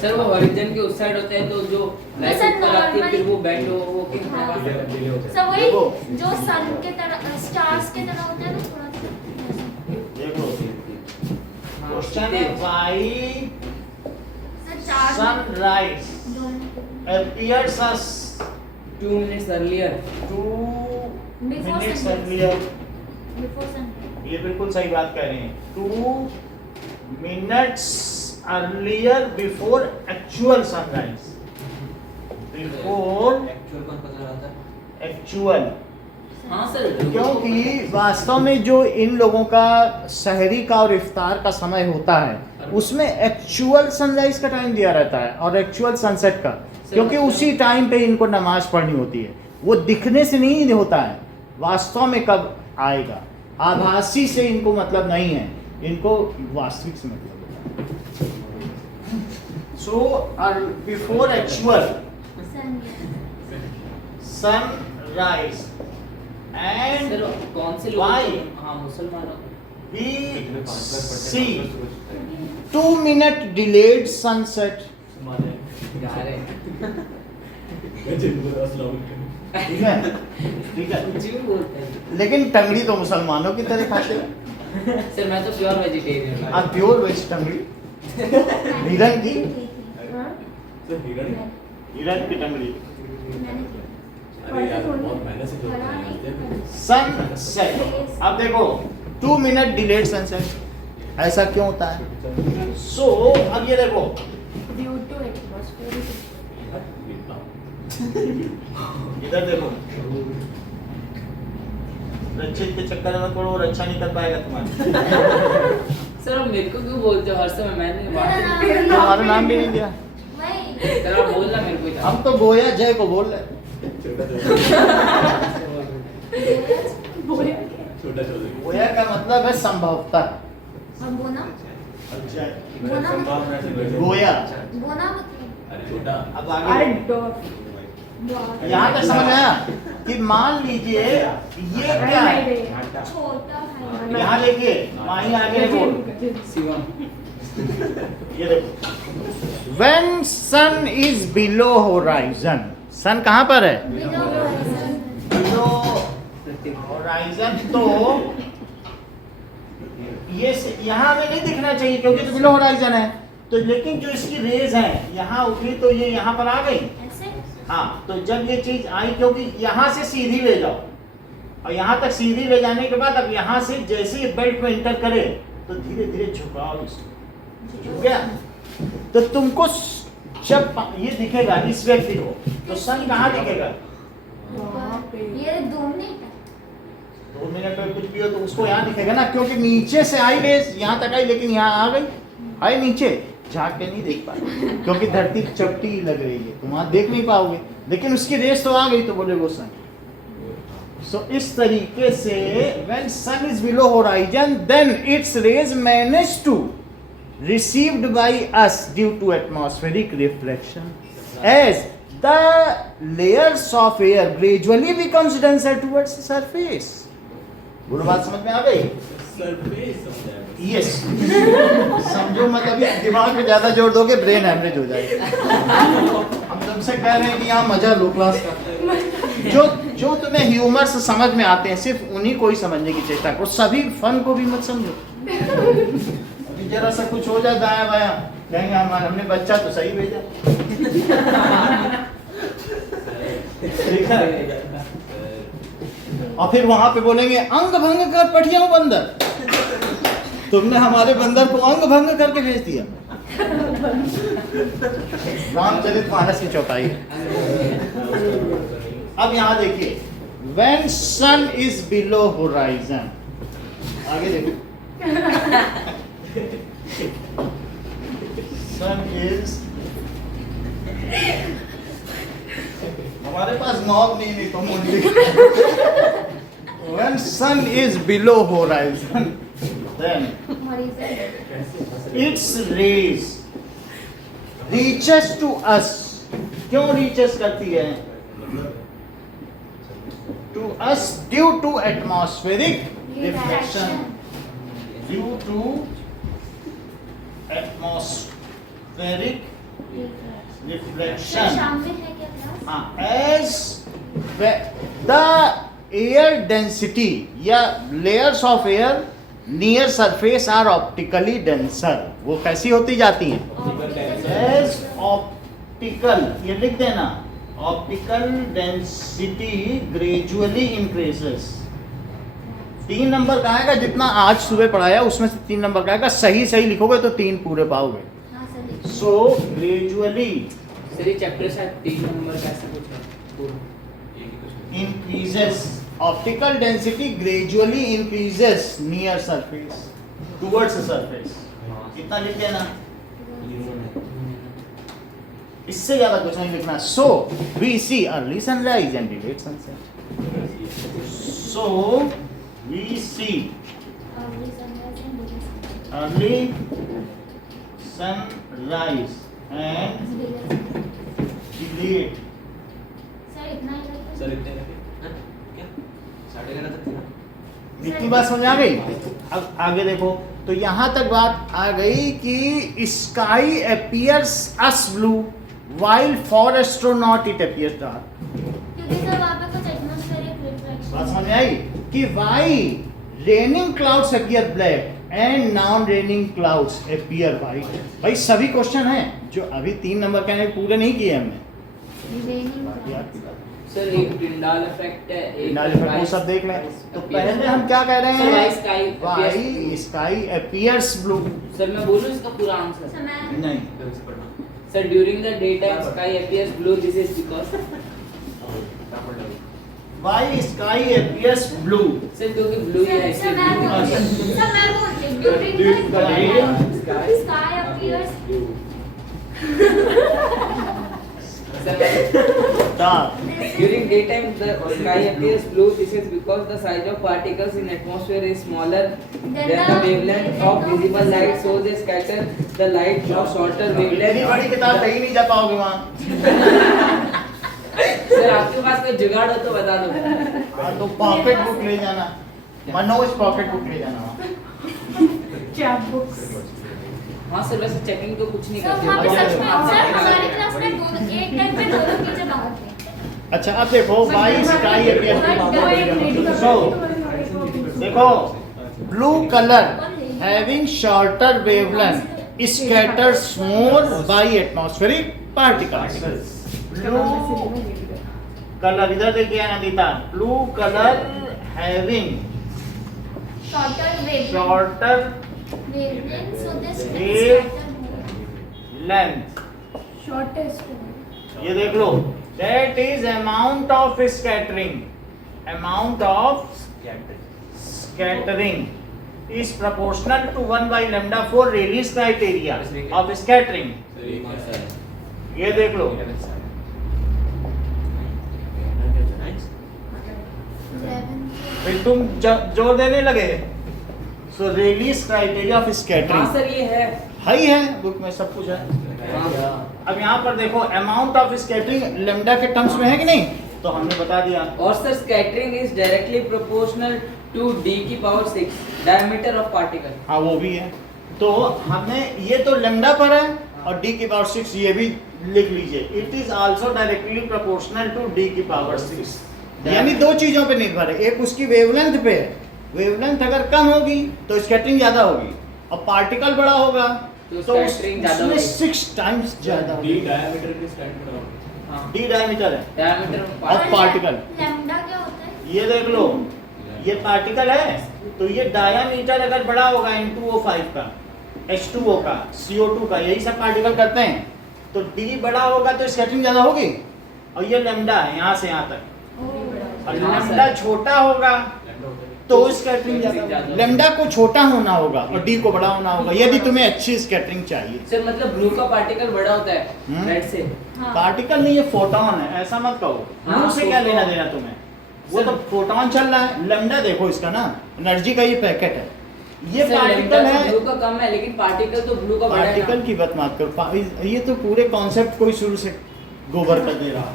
सर वो हॉरिजन के उस साइड होता है तो जो लाइट सर, ऊपर आती है फिर normally- वो बेंड हो के हाँ। डिले होता है। सब वही देखो। जो सन के तरह स्टार्स के तरह होता है ना थोड़ा सा। देखो, हाँ, क्वेश्चन है why सर चार sunrise appears us 2 minutes earlier 2 Before minutes sunrise. earlier, before sun. ये बिल्कुल सही बात कह रहे हैं, 2 minutes earlier before actual sunrise, before actual कौन पता रहता है? actual, हाँ सर क्योंकि वास्तव में जो इन लोगों का शहरी का और इफ्तार का समय होता है उसमें एक्चुअल सनराइज का टाइम दिया रहता है और एक्चुअल सनसेट का, क्योंकि उसी टाइम पे इनको नमाज पढ़नी होती है। वो दिखने से नहीं होता है, वास्तव में कब आएगा, आभासी से इनको मतलब नहीं है, इनको वास्तविक से मतलब होता है। So before actual sun sunrise and sir कौन से Why? लोग हाँ मुसलमानों we see 2 minute delayed sunset, गा रहे हैं ठीक है, ठीक है, कुछ भी बोलते हैं लेकिन टंगड़ी तो मुसलमानों की तरह खाते हैं। सर मैं तो प्योर वेजिटेरियन हूँ आप प्योर वेज टंगड़ी, हिरन की, हाँ? हिरन की टंगड़ी, मैंने किया। अरे यार बहुत मेहनत से जो बड़ा नहीं सनसेट। अब देखो 2 minute delayed sunset, ऐसा क्यों होता है? सो अब ये देखो, ड्यू टू एटमॉस्फेरिक इधर देखो, रक्षित के चक्कर में पड़ो, रक्षा नहीं कर पाएगा तुम्हारा। सर आप मेरे को क्यों बोलते हो हर समय मैंने तुम्हारा नाम भी नहीं दिया। वही सर आप बोलना मेरे को हम तो गोया जय को बोल रहे हैं। छोटा गोया का मतलब है संभवता। और बोना जय बोना मतलब गोया। बोना मतलब अरे छोटा अब अरे आगे डॉग यहाँ तक समझ आया कि मान लीजिए ये क्या है, छोटा है। यहाँ देखिए, वहीं आगे देखो, शिवम ये देखो, when sun is below horizon, sun कहाँ पर है? Below horizon. below horizon, तो ये यहाँ हमें नहीं दिखना चाहिए क्योंकि तो बिलो होराइजन है, तो लेकिन जो इसकी रेज है यहाँ उठी तो ये यहाँ पर आ गई। ऐसे हाँ, तो जब ये चीज आई, क्योंकि यहाँ से सीधी ले जाओ और यहाँ तक सीधी ले जाने के बाद अब यहाँ से जैसे ही बेल्ट में इंटर करे तो धीरे धीरे झुकाओ इसको, झुक गया तो तुमको जब ये दिखेगा इस व्यक्ति को तो सन कहाँ दिखेगा? ये 2 मिनट 2 मिनट में कुछ भी हो तो उसको यहाँ दिखेगा ना, क्योंकि नीचे से आई रेस यहाँ तक आई लेकिन यहाँ आ गई, आई नीचे झाँक के नहीं देख पाए क्योंकि धरती चपटी लग रही है तो वहाँ देख नहीं पाओगे, लेकिन उसकी रेस तो आ गई तो बोले वो सन। सो इस तरीके से when sun is below horizon then its rays manage to received by us due to atmospheric reflection as the layers of air gradually becomes denser towards the surface. गुरु बात समझ में आ गई? यस समझो मतलब दिमाग पे ज्यादा जोर दोगे ब्रेन हैमरेज हो जाएगा। हम तुमसे कह रहे हैं कि यहाँ मजा लो क्लास का, जो तुम्हें ह्यूमर से समझ में आते हैं सिर्फ उन्हीं को ही समझने की चेष्टा करो, सभी फन को भी मत समझो। अभी जरा सा कुछ हो जाए दाया बाया कहेंगे हमने बच्चा तो सही भेजा। ठीक है, और फिर वहां पे बोलेंगे अंग भंग कर पठिया बंदर, तुमने हमारे बंदर को अंग भंग करके भेज दिया। रामचरितमानस की चौपाई। अब यहाँ देखिए when sun is below horizon, आगे देखो sun is, हमारे पास नॉब नहीं तो मुंडी। when sun is below horizon then its rays reaches to us, क्यों reaches करती है? To us due to atmospheric reflection, due to atmospheric reflection. शाम में है क्या class? As the air density या layers of air near surface are optically denser, वो कैसी होती जाती हैं? As optical, ये लिख देना, optical density gradually increases. 3 number का आएगा, जितना आज सुबह पढ़ाया उसमें से 3 नंबर का आएगा, सही लिखोगे तो 3 पूरे पाओगे। हाँ सर। So gradually सर ये चैप्टर शायद 3 नंबर का ऐसा कुछ है increases, optical density gradually increases near surface, towards the surface. कितना लिख देना, इससे ज्यादा कुछ नहीं लिखना। So we see early sunrise and delayed sunset. So we see early sunrise and delayed। Sir इतना ही रखिए। सर इतने क्या 11:30 तक था। इतनी बात समझ आ गई? अब आगे देखो तो यहाँ तक बात आ गई कि sky appears as blue while for astronaut it appears dark। क्योंकि सर वहाँ पे कुछ एटमॉस्फेरिक रिफ्लेक्शन। बात समझ में आई कि why raining clouds appear black and non-raining clouds appear white। भाई सभी क्वेश्चन हैं जो अभी 3 नंबर के हैं पूरे नहीं किए हमने। सर एक टिंडाल इफेक्ट है, एक Tyndall effect वो सब देख लें। तो पहले हम क्या कह रहे हैं? Why sky appears blue। Sir मैं बोलूं इसका पूरा आंसर? समय नहीं, sir during the day time sky appears blue, this is because why sky appears blue। Sir क्योंकि ब्लू ही है सर मैं बोलती during the sky appears dark। During daytime, the sky appears blue. This is because the size of particles in atmosphere is smaller than the wavelength of visible light, so they scatter the light of shorter मेरी wavelength. बड़ी किताब कहीं नहीं जा पाओगे वहाँ। Sir आपके पास कोई जुगाड़ हो तो बता दो। हाँ तो पॉकेट बुक ले जाना, मनोज पॉकेट बुक ले जाना वहाँ। Chap books. हाँ सर वैसे चेकिंग तो कुछ नहीं सर करते। वहाँ पे सच में सर हमारी क्लास में एक टाइम पे 2 टीचर बाहर थे। अच्छा अब देखो why sky appears blue। So देखो blue color having shorter wavelength scatters more by atmospheric particles। Blue color इधर देखिए Anita, blue color having shorter wave shorter wavelength, so this Wave scatter more. length shortest ये देख लो, that is amount of scattering. Amount of scattering is proportional to 1 by lambda for Rayleigh's criteria of scattering. ये देख लो, फिर तुम जोर देने लगे. So Rayleigh's criteria of हाँ scattering सर ये है. हाई है, बुक में सब कुछ है. अब यहाँ पर देखो अमाउंट ऑफ स्कैटरिंग लेमडा के टर्म्स में है कि नहीं, तो हमने बता दिया. और sir scattering is directly proportional to d की पावर 6 डायमीटर ऑफ पार्टिकल. हाँ वो भी है. तो हमने ये तो लेमडा पर है और d की पावर 6 ये भी लिख लीजिए. It is also directly proportional to d की पावर 6. यानी दो चीजों पे निर्भर है. एक उसकी वेवलेंथ पे है. वेवलेंथ अगर कम होगी तो स्कैटरिंग ज्यादा होगी, और पार्टिकल बड़ा होगा तो तो scattering ज्यादा उसमें होगी. 6 टाइम्स ज्यादा डी होगी. डायमीटर के स्टैंड पर हाँ. d डायमीटर है डायमीटर ऑफ और पार्टिकल. लैम्डा क्या होता है? ये देख लो, ये पार्टिकल है तो ये डायामीटर अगर बड़ा होगा N2O5 का, H2O का, CO2 का, यही सब पार्टिकल करते हैं, तो D बड़ा होगा तो स्कैटरिंग ज्यादा होगी. और ये लैम्डा है यहाँ से यहाँ तक, और हाँ, लैम्डा सर. छोटा होगा तो स्कैटरिंग ज्यादा. लैम्डा को छोटा होना होगा और D को बड़ा होना होगा यदि तुम्हें अच्छी स्कैटरिंग चाहिए. सर मतलब ब्लू का पार्टिकल बड़ा होता है रेड से. हाँ। पार्टिकल नहीं, ये फोटोन है, ऐसा मत कहो. हाँ, ब्लू से क्या फोटोन. लेना देना तुम्हें, वो तो फोटोन चल रहा है. लैम्डा देखो इसका ना, एनर्जी का ये पैकेट है. ये सर, पार्टिकल lambda है. तो ब्लू का कम है लेकिन पार्टिकल तो ब्लू का बड़ा है पार्टिकल ना. की बात मत करो. ये तो पूरे कॉन्सेप्ट को ही शुरू से गोबर कर दे रहा.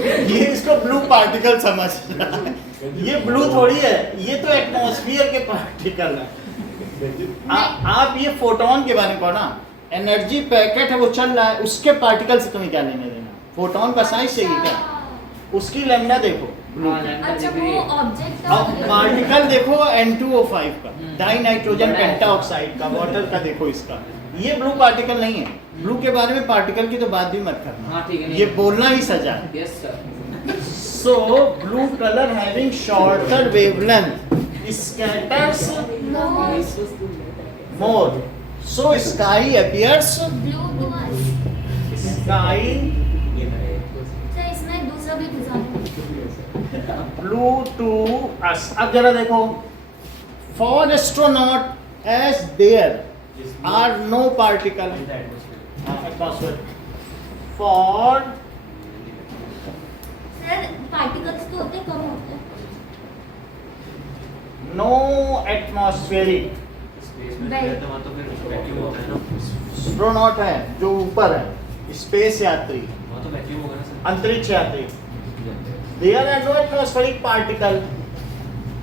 ये इसको ब्लू पार्टिकल समझ रहा है. ये ब्लू थोड़ी है, ये तो एटमॉस्फेयर के पार्टिकल है. आप ये फोटोन के बारे में कहो ना, एनर्जी पैकेट है वो चल रहा है, उसके पार्टिकल से तुम्हें क्या लेने देना. फोटोन का साइज चाहिए क्या, उसकी लैम्डा देखो ब्लू. हाँ, lambda अच्छा दिख रही वो है. ऑब्जेक्ट अब पार्टिकल देखो N2O5 का, डाई नाइट्रोजन बड़ा है. पेंटाऑक्साइड का, वाटर का देखो इसका. ये ब्लू पार्टिकल नहीं है. ब्लू के बारे में पार्टिकल की तो बात भी मत करना. हाँ ठीक है. ये बोलना ही सजा है. Yes sir. So blue color having shorter wavelength scatters more. So sky appears. Blue to us. Sky sir इसमें दूसरा भी डिजाइन blue to us. अब जरा देखो. For astronaut as there are no particle in the atmosphere. For sir particles तो होते हैं, कम होते हैं. no atmospheric एस्ट्रोनॉट है जो ऊपर है, स्पेस यात्री, अंतरिक्ष यात्री. There are no atmospheric particle.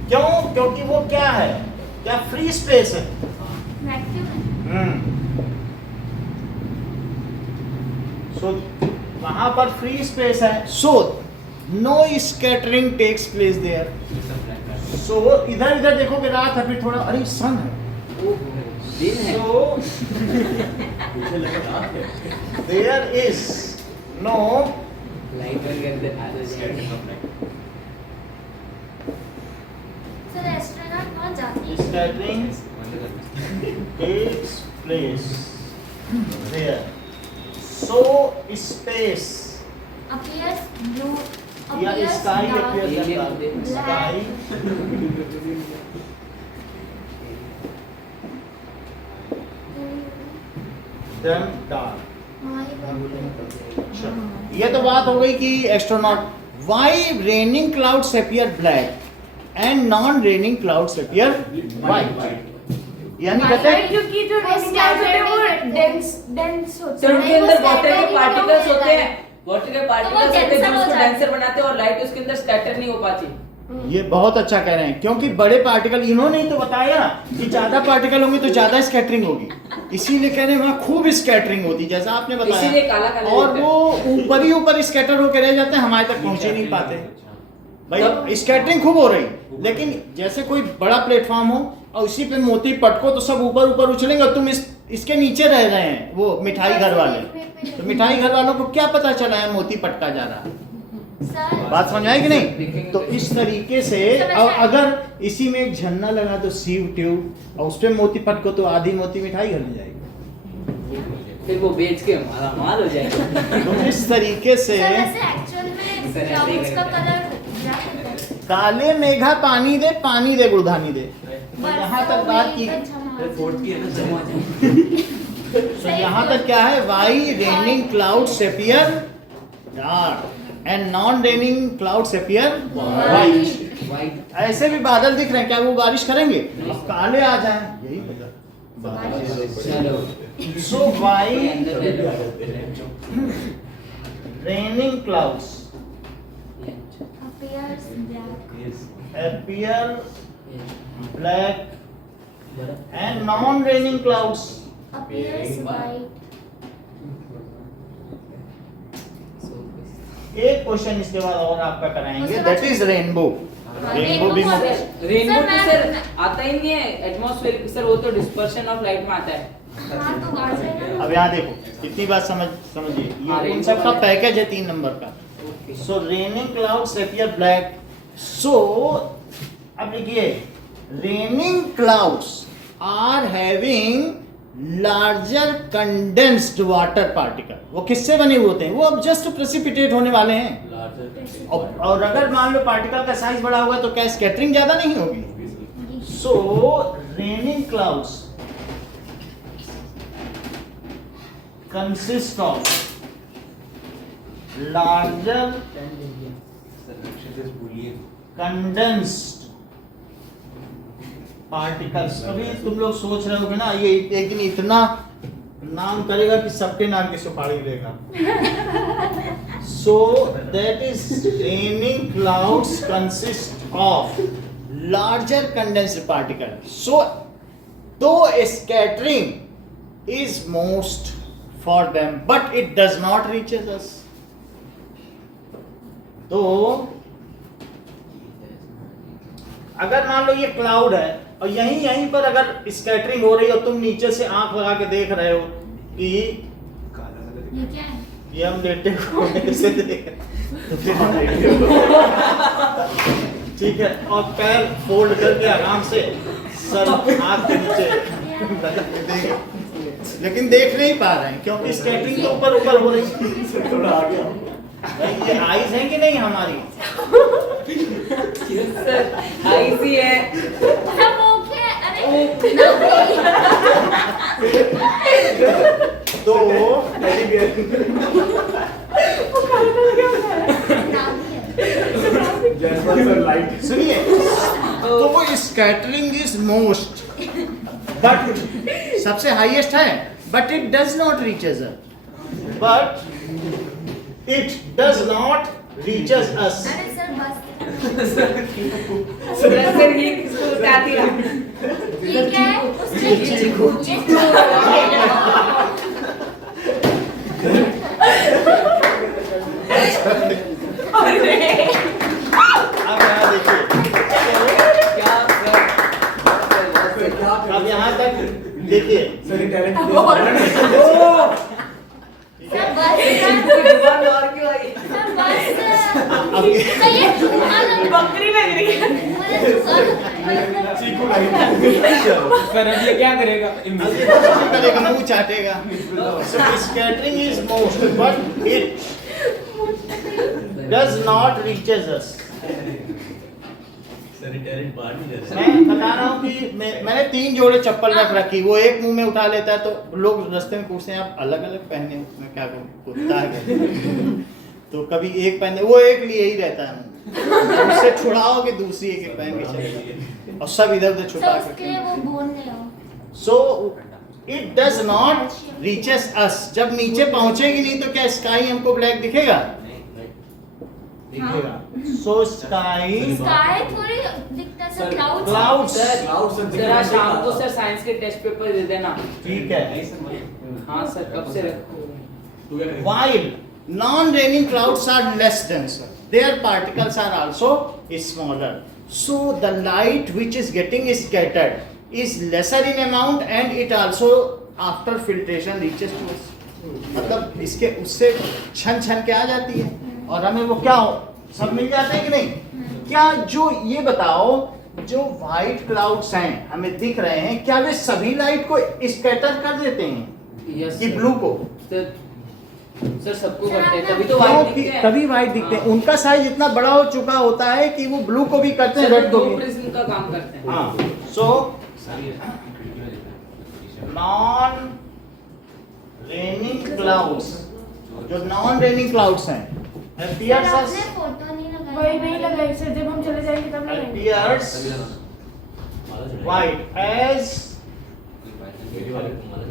क्यों? क्योंकि वो क्या है, क्या फ्री स्पेस है. वैक्यूम है. सो वहां पर फ्री स्पेस है. So no scattering takes place there. So इधर इधर देखोगे रात है, फिर थोड़ा अरे सन है. दिन है. So there is no light बंद कर दे. आ जाएगा. सर एस्ट्रोनॉट कहाँ जाते हैं? scattering takes place there. So space appears blue, या appears sky dark, appears Alien dark. होते हैं. Sky them dark. हाँ ये बात अच्छा, ये तो बात हो गई कि astronaut. Why raining clouds appear black and non raining clouds appear white. यानी कहते हैं क्योंकि जो वो रेनिंग क्लाउड्स होते हैं वो scattered डेंस होते सर हैं. उनके अंदर वाटर के scattering पार्टिकल्स हो होते जाता हैं. वाटर के तो पार्टिकल्स वो होते हैं जो denser हो उसको जाते हैं. डेंसर बनाते हैं और लाइट उसके अंदर स्कैटर नहीं हो पाती. ये बहुत अच्छा कह रहे हैं, क्योंकि बड़े पार्टिकल, इन्होंने ही तो बताया कि ज्यादा पार्टिकल होंगे तो ज्यादा स्कैटरिंग होगी. इसीलिए कह रहे हैं वहाँ खूब स्कैटरिंग होती, जैसा आपने इसीलिए काला बताया. काला और दिखता है. वो ऊपर ही ऊपर स्कैटर होकर रह जाते हैं, हमारे तक पहुंच ही नहीं पाते. भाई स्कैटरिंग खूब हो रही, लेकिन जैसे कोई बड़ा प्लेटफॉर्म हो और उसी पे मोती पटको तो सब ऊपर ऊपर उछलेंगे और तुम इसके नीचे रह रहे हैं, वो मिठाई घर वाले. तो मिठाई घर वालों को क्या पता चला है मोती पटका जा रहा है. सर बात समझ आई कि नहीं? तो इस तरीके से अगर इसी में एक झरना लगा तो सीव ट्यूब और उस पे मोती पटको तो आधी मोती मिठाई घर में जाएगी. फिर वो बेच के हमारा माल हो जाएगा। तो इस तरीके से सर वैसे एक्चुअल में सर, ऐसे ही क्लाउड्स का करेंगे। कलर ब्लैक होता है। काले मेघा पानी दे गुड़धानी दे। तो यहाँ तक बात की। फोर्थ की है ना जमा तो यहाँ तक क्या है, why raining clouds appear dark and non raining clouds appear white. White. ऐसे भी बादल दिख रहे हैं, क्या वो बारिश करेंगे? अब काले आ जाएं, यही चलो सो वाई अंदर ले लो। Raining clouds appears black appear black and non raining clouds appears white एक क्वेश्चन इसके बाद और आपका कराएंगे, उसके दैट बाद- इज रेनबो। रेनबो भी rainbow रेनबो तो मैं- सर आता ही नहीं है एटमॉस्फेयर सर, वो तो डिस्पर्शन ऑफ लाइट में आता है। हाँ तो बाहर से ना अब यहाँ देखो कितनी बात समझिए, हाँ, ये इन rainbow सबका वाला- पैकेज है 3 नंबर का। So raining clouds appear black. So अब लिखिए, raining clouds are having larger condensed water particle. वो किससे बने हुए होते हैं? वो अब जस्ट प्रेसिपिटेट होने वाले हैं। और अगर मान लो पार्टिकल का साइज बड़ा होगा तो क्या स्कैटरिंग ज्यादा नहीं होगी? So raining clouds consist of larger condensed particles. कभी तुम लोग सोच रहे होगे ना, ये एक दिन इतना नाम करेगा कि सबके नाम की सुपारी लेगा। So that is raining clouds consist of larger condensed particle. So तो scattering is most for them but it does not reaches us. तो अगर मान लो ये क्लाउड है और यहीं पर अगर स्कैटरिंग हो रही है और तुम नीचे से आंख लगा के देख रहे हो कि ये क्या है? ये हम लेटे हुए से देख ठीक है, और पैर फोल्ड करके आराम से सर आंख के नीचे देख, लेकिन देख नहीं पा रहे हैं क्योंकि स्कैटरिंग तो ऊपर ऊपर हो रही है। थोड़ा आ गया। ये आईज है कि नहीं हमारी? सर आईसी है। सब ओके अरे तो टेडी बियर। नाम है। जैसा सर लाइट। सुनिए, तो वो स्कैटरिंग इज मोस्ट बट सबसे हाईएस्ट है, but it does not reaches us, but it does not reaches us. अरे सर बस सर ये किसको बताती है? ये क्या है? चीकू। अब यहाँ देखिए, क्या सर? सर क्या अब यहाँ तक देखिए, सर ये टैलेंट सर बस दुकान और क्यों आई? सर बस अब सर ये चूहा लग बकरी लग रही है। मुझे चूहा लग रहा है। चीकू लाइट। सर अब ये क्या करेगा? करेगा, मुंह चाटेगा। So scattering is most, but it does not reaches us. Sir ये टैलेंट बाहर नहीं जा मैं बता रहा हूँ कि मैंने 3 जोड़े चप्पल रख रखी, वो एक मुंह में उठा लेता है तो लोग रास्ते में पूछते हैं आप अलग अलग पहने हो? मैं क्या करूँ, कुत्ता है। तो कभी एक पहने, वो एक लिए ही रहता है, उससे छुड़ाओ कि दूसरी एक पहन के चले, और सब इधर उधर छुपा सर उसके लिए वो बोल नहीं हो। So it does not reaches us. जब नीचे पहुंचेगी नहीं तो क्या स्काई हमको ब्लैक दिखेगा? दिखेगा। सो स्काई स्काई थोड़ी दिखता है सर, क्लाउड्स क्लाउड्स सर आज शाम को सर साइंस के टेस्ट पेपर दे देना। ठीक है। हाँ सर कब से रखो? तू क्या करेगा? While non-raining clouds are less denser, their particles are also smaller. So the light which is getting scattered is lesser in amount and it also after filtration reaches to us. मतलब इसके उससे छन छन के आ जाती है और हमें वो क्या हो सब मिल जाते हैं कि नहीं? क्या जो ये बताओ, जो व्हाइट क्लाउड्स हैं हमें दिख रहे हैं, क्या वे सभी लाइट को स्कैटर कर देते हैं? Yes, कि sir. ब्लू को? सर सबको सर, करते हैं आपने तभी तो व्हाइट क्योंकि दिखते हैं। तभी वाइट दिखते हैं, उनका साइज इतना बड़ा हो चुका होता है कि वो ब्लू को भी करते हैं, सर रेड को दो भी। प्रिज्म का काम करते हैं। हाँ, सो नॉन रेनिंग क्लाउड्स, जो नॉन रेनिंग क्लाउड्स हैं, सर appears आपने as फोटो नहीं लगाई। वही नहीं लगाई सर, जब हम चले जाएंगे तब लगाएंगे। appears white as,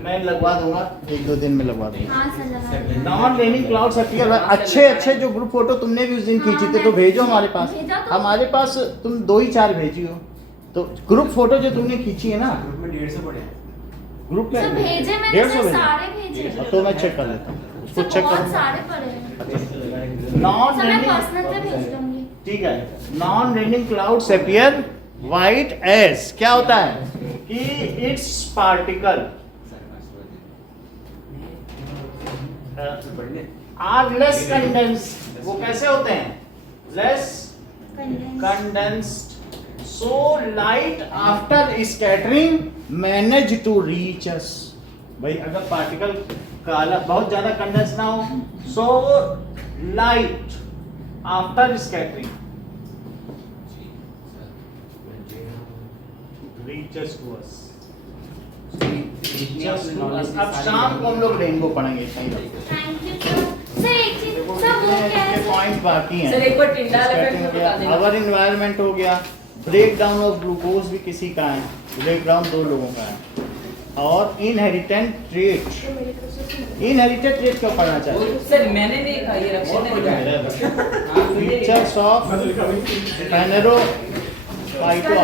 मैं लगवा दूंगा, 1-2 दिन में लगवा दूंगा। हाँ सर लगा। नॉन रेनिंग क्लाउड्स अपीयर, अच्छे जो ग्रुप फोटो तुमने भी उस दिन खींची थी तो भेजो हमारे पास। भेजा तो। हमारे पास तुम 2 ही 4 भेजी हो, तो ग्रुप फोटो जो तुमने खींची है ना, ग्रुप में 150 पड़े हैं। ग्रुप में सर भेजे मैंने 150 सर भेजे? सारे भेजे। तो मैं चेक कर लेता हूँ, उसको सर चेक बहुत करूँगा। सारे पड़े हैं। नॉन सर मैं रेनिंग, पर्सनल पे भेज दूंगी। ठीक है, non raining clouds appear white as, क्या होता है कि its particle are less condensed, वो कैसे होते हैं? Less condensed, so light after scattering manage to reach us। भाई अगर पार्टिकल काला बहुत ज्यादा कंडेंस ना हो, so light after scattering reaches to us। Reaches to us। अब शाम को हम लोग रेनबो पढ़ेंगे, सही है। Thank you sir. सर एक चीज, सर वो क्या है सर? पॉइंट बाकी हैं। सर एक बार टिंडाल Scattering इफेक्ट हो बता गया, देना। अवर इन्वायरमेंट हो गया, ब्रेक डाउन ऑफ ग्लूकोज भी किसी का है, ब्रेक डाउन 2 लोगों का है, और इनहेरिटेंट ट्रेट। इनहेरिटेड ट्रेट क्यों पढ़ना चाहिए? सर मैंने नहीं कहा, ये रक्षण ने लिखा है। फीचर्स ऑफ मैं तो लिखा भी नहीं। पैनेरो फाइटो।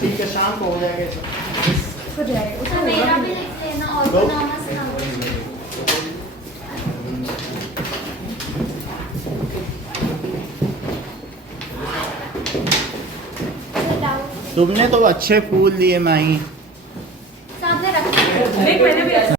ठीक है, शाम को हो जाएगा सब। हो जाएगा। सर मेरा भी लिख लेना, ऑटोनॉमस नाम। तुमने तो अच्छे फूल दिए माही। साथ में रख देख मैंने भी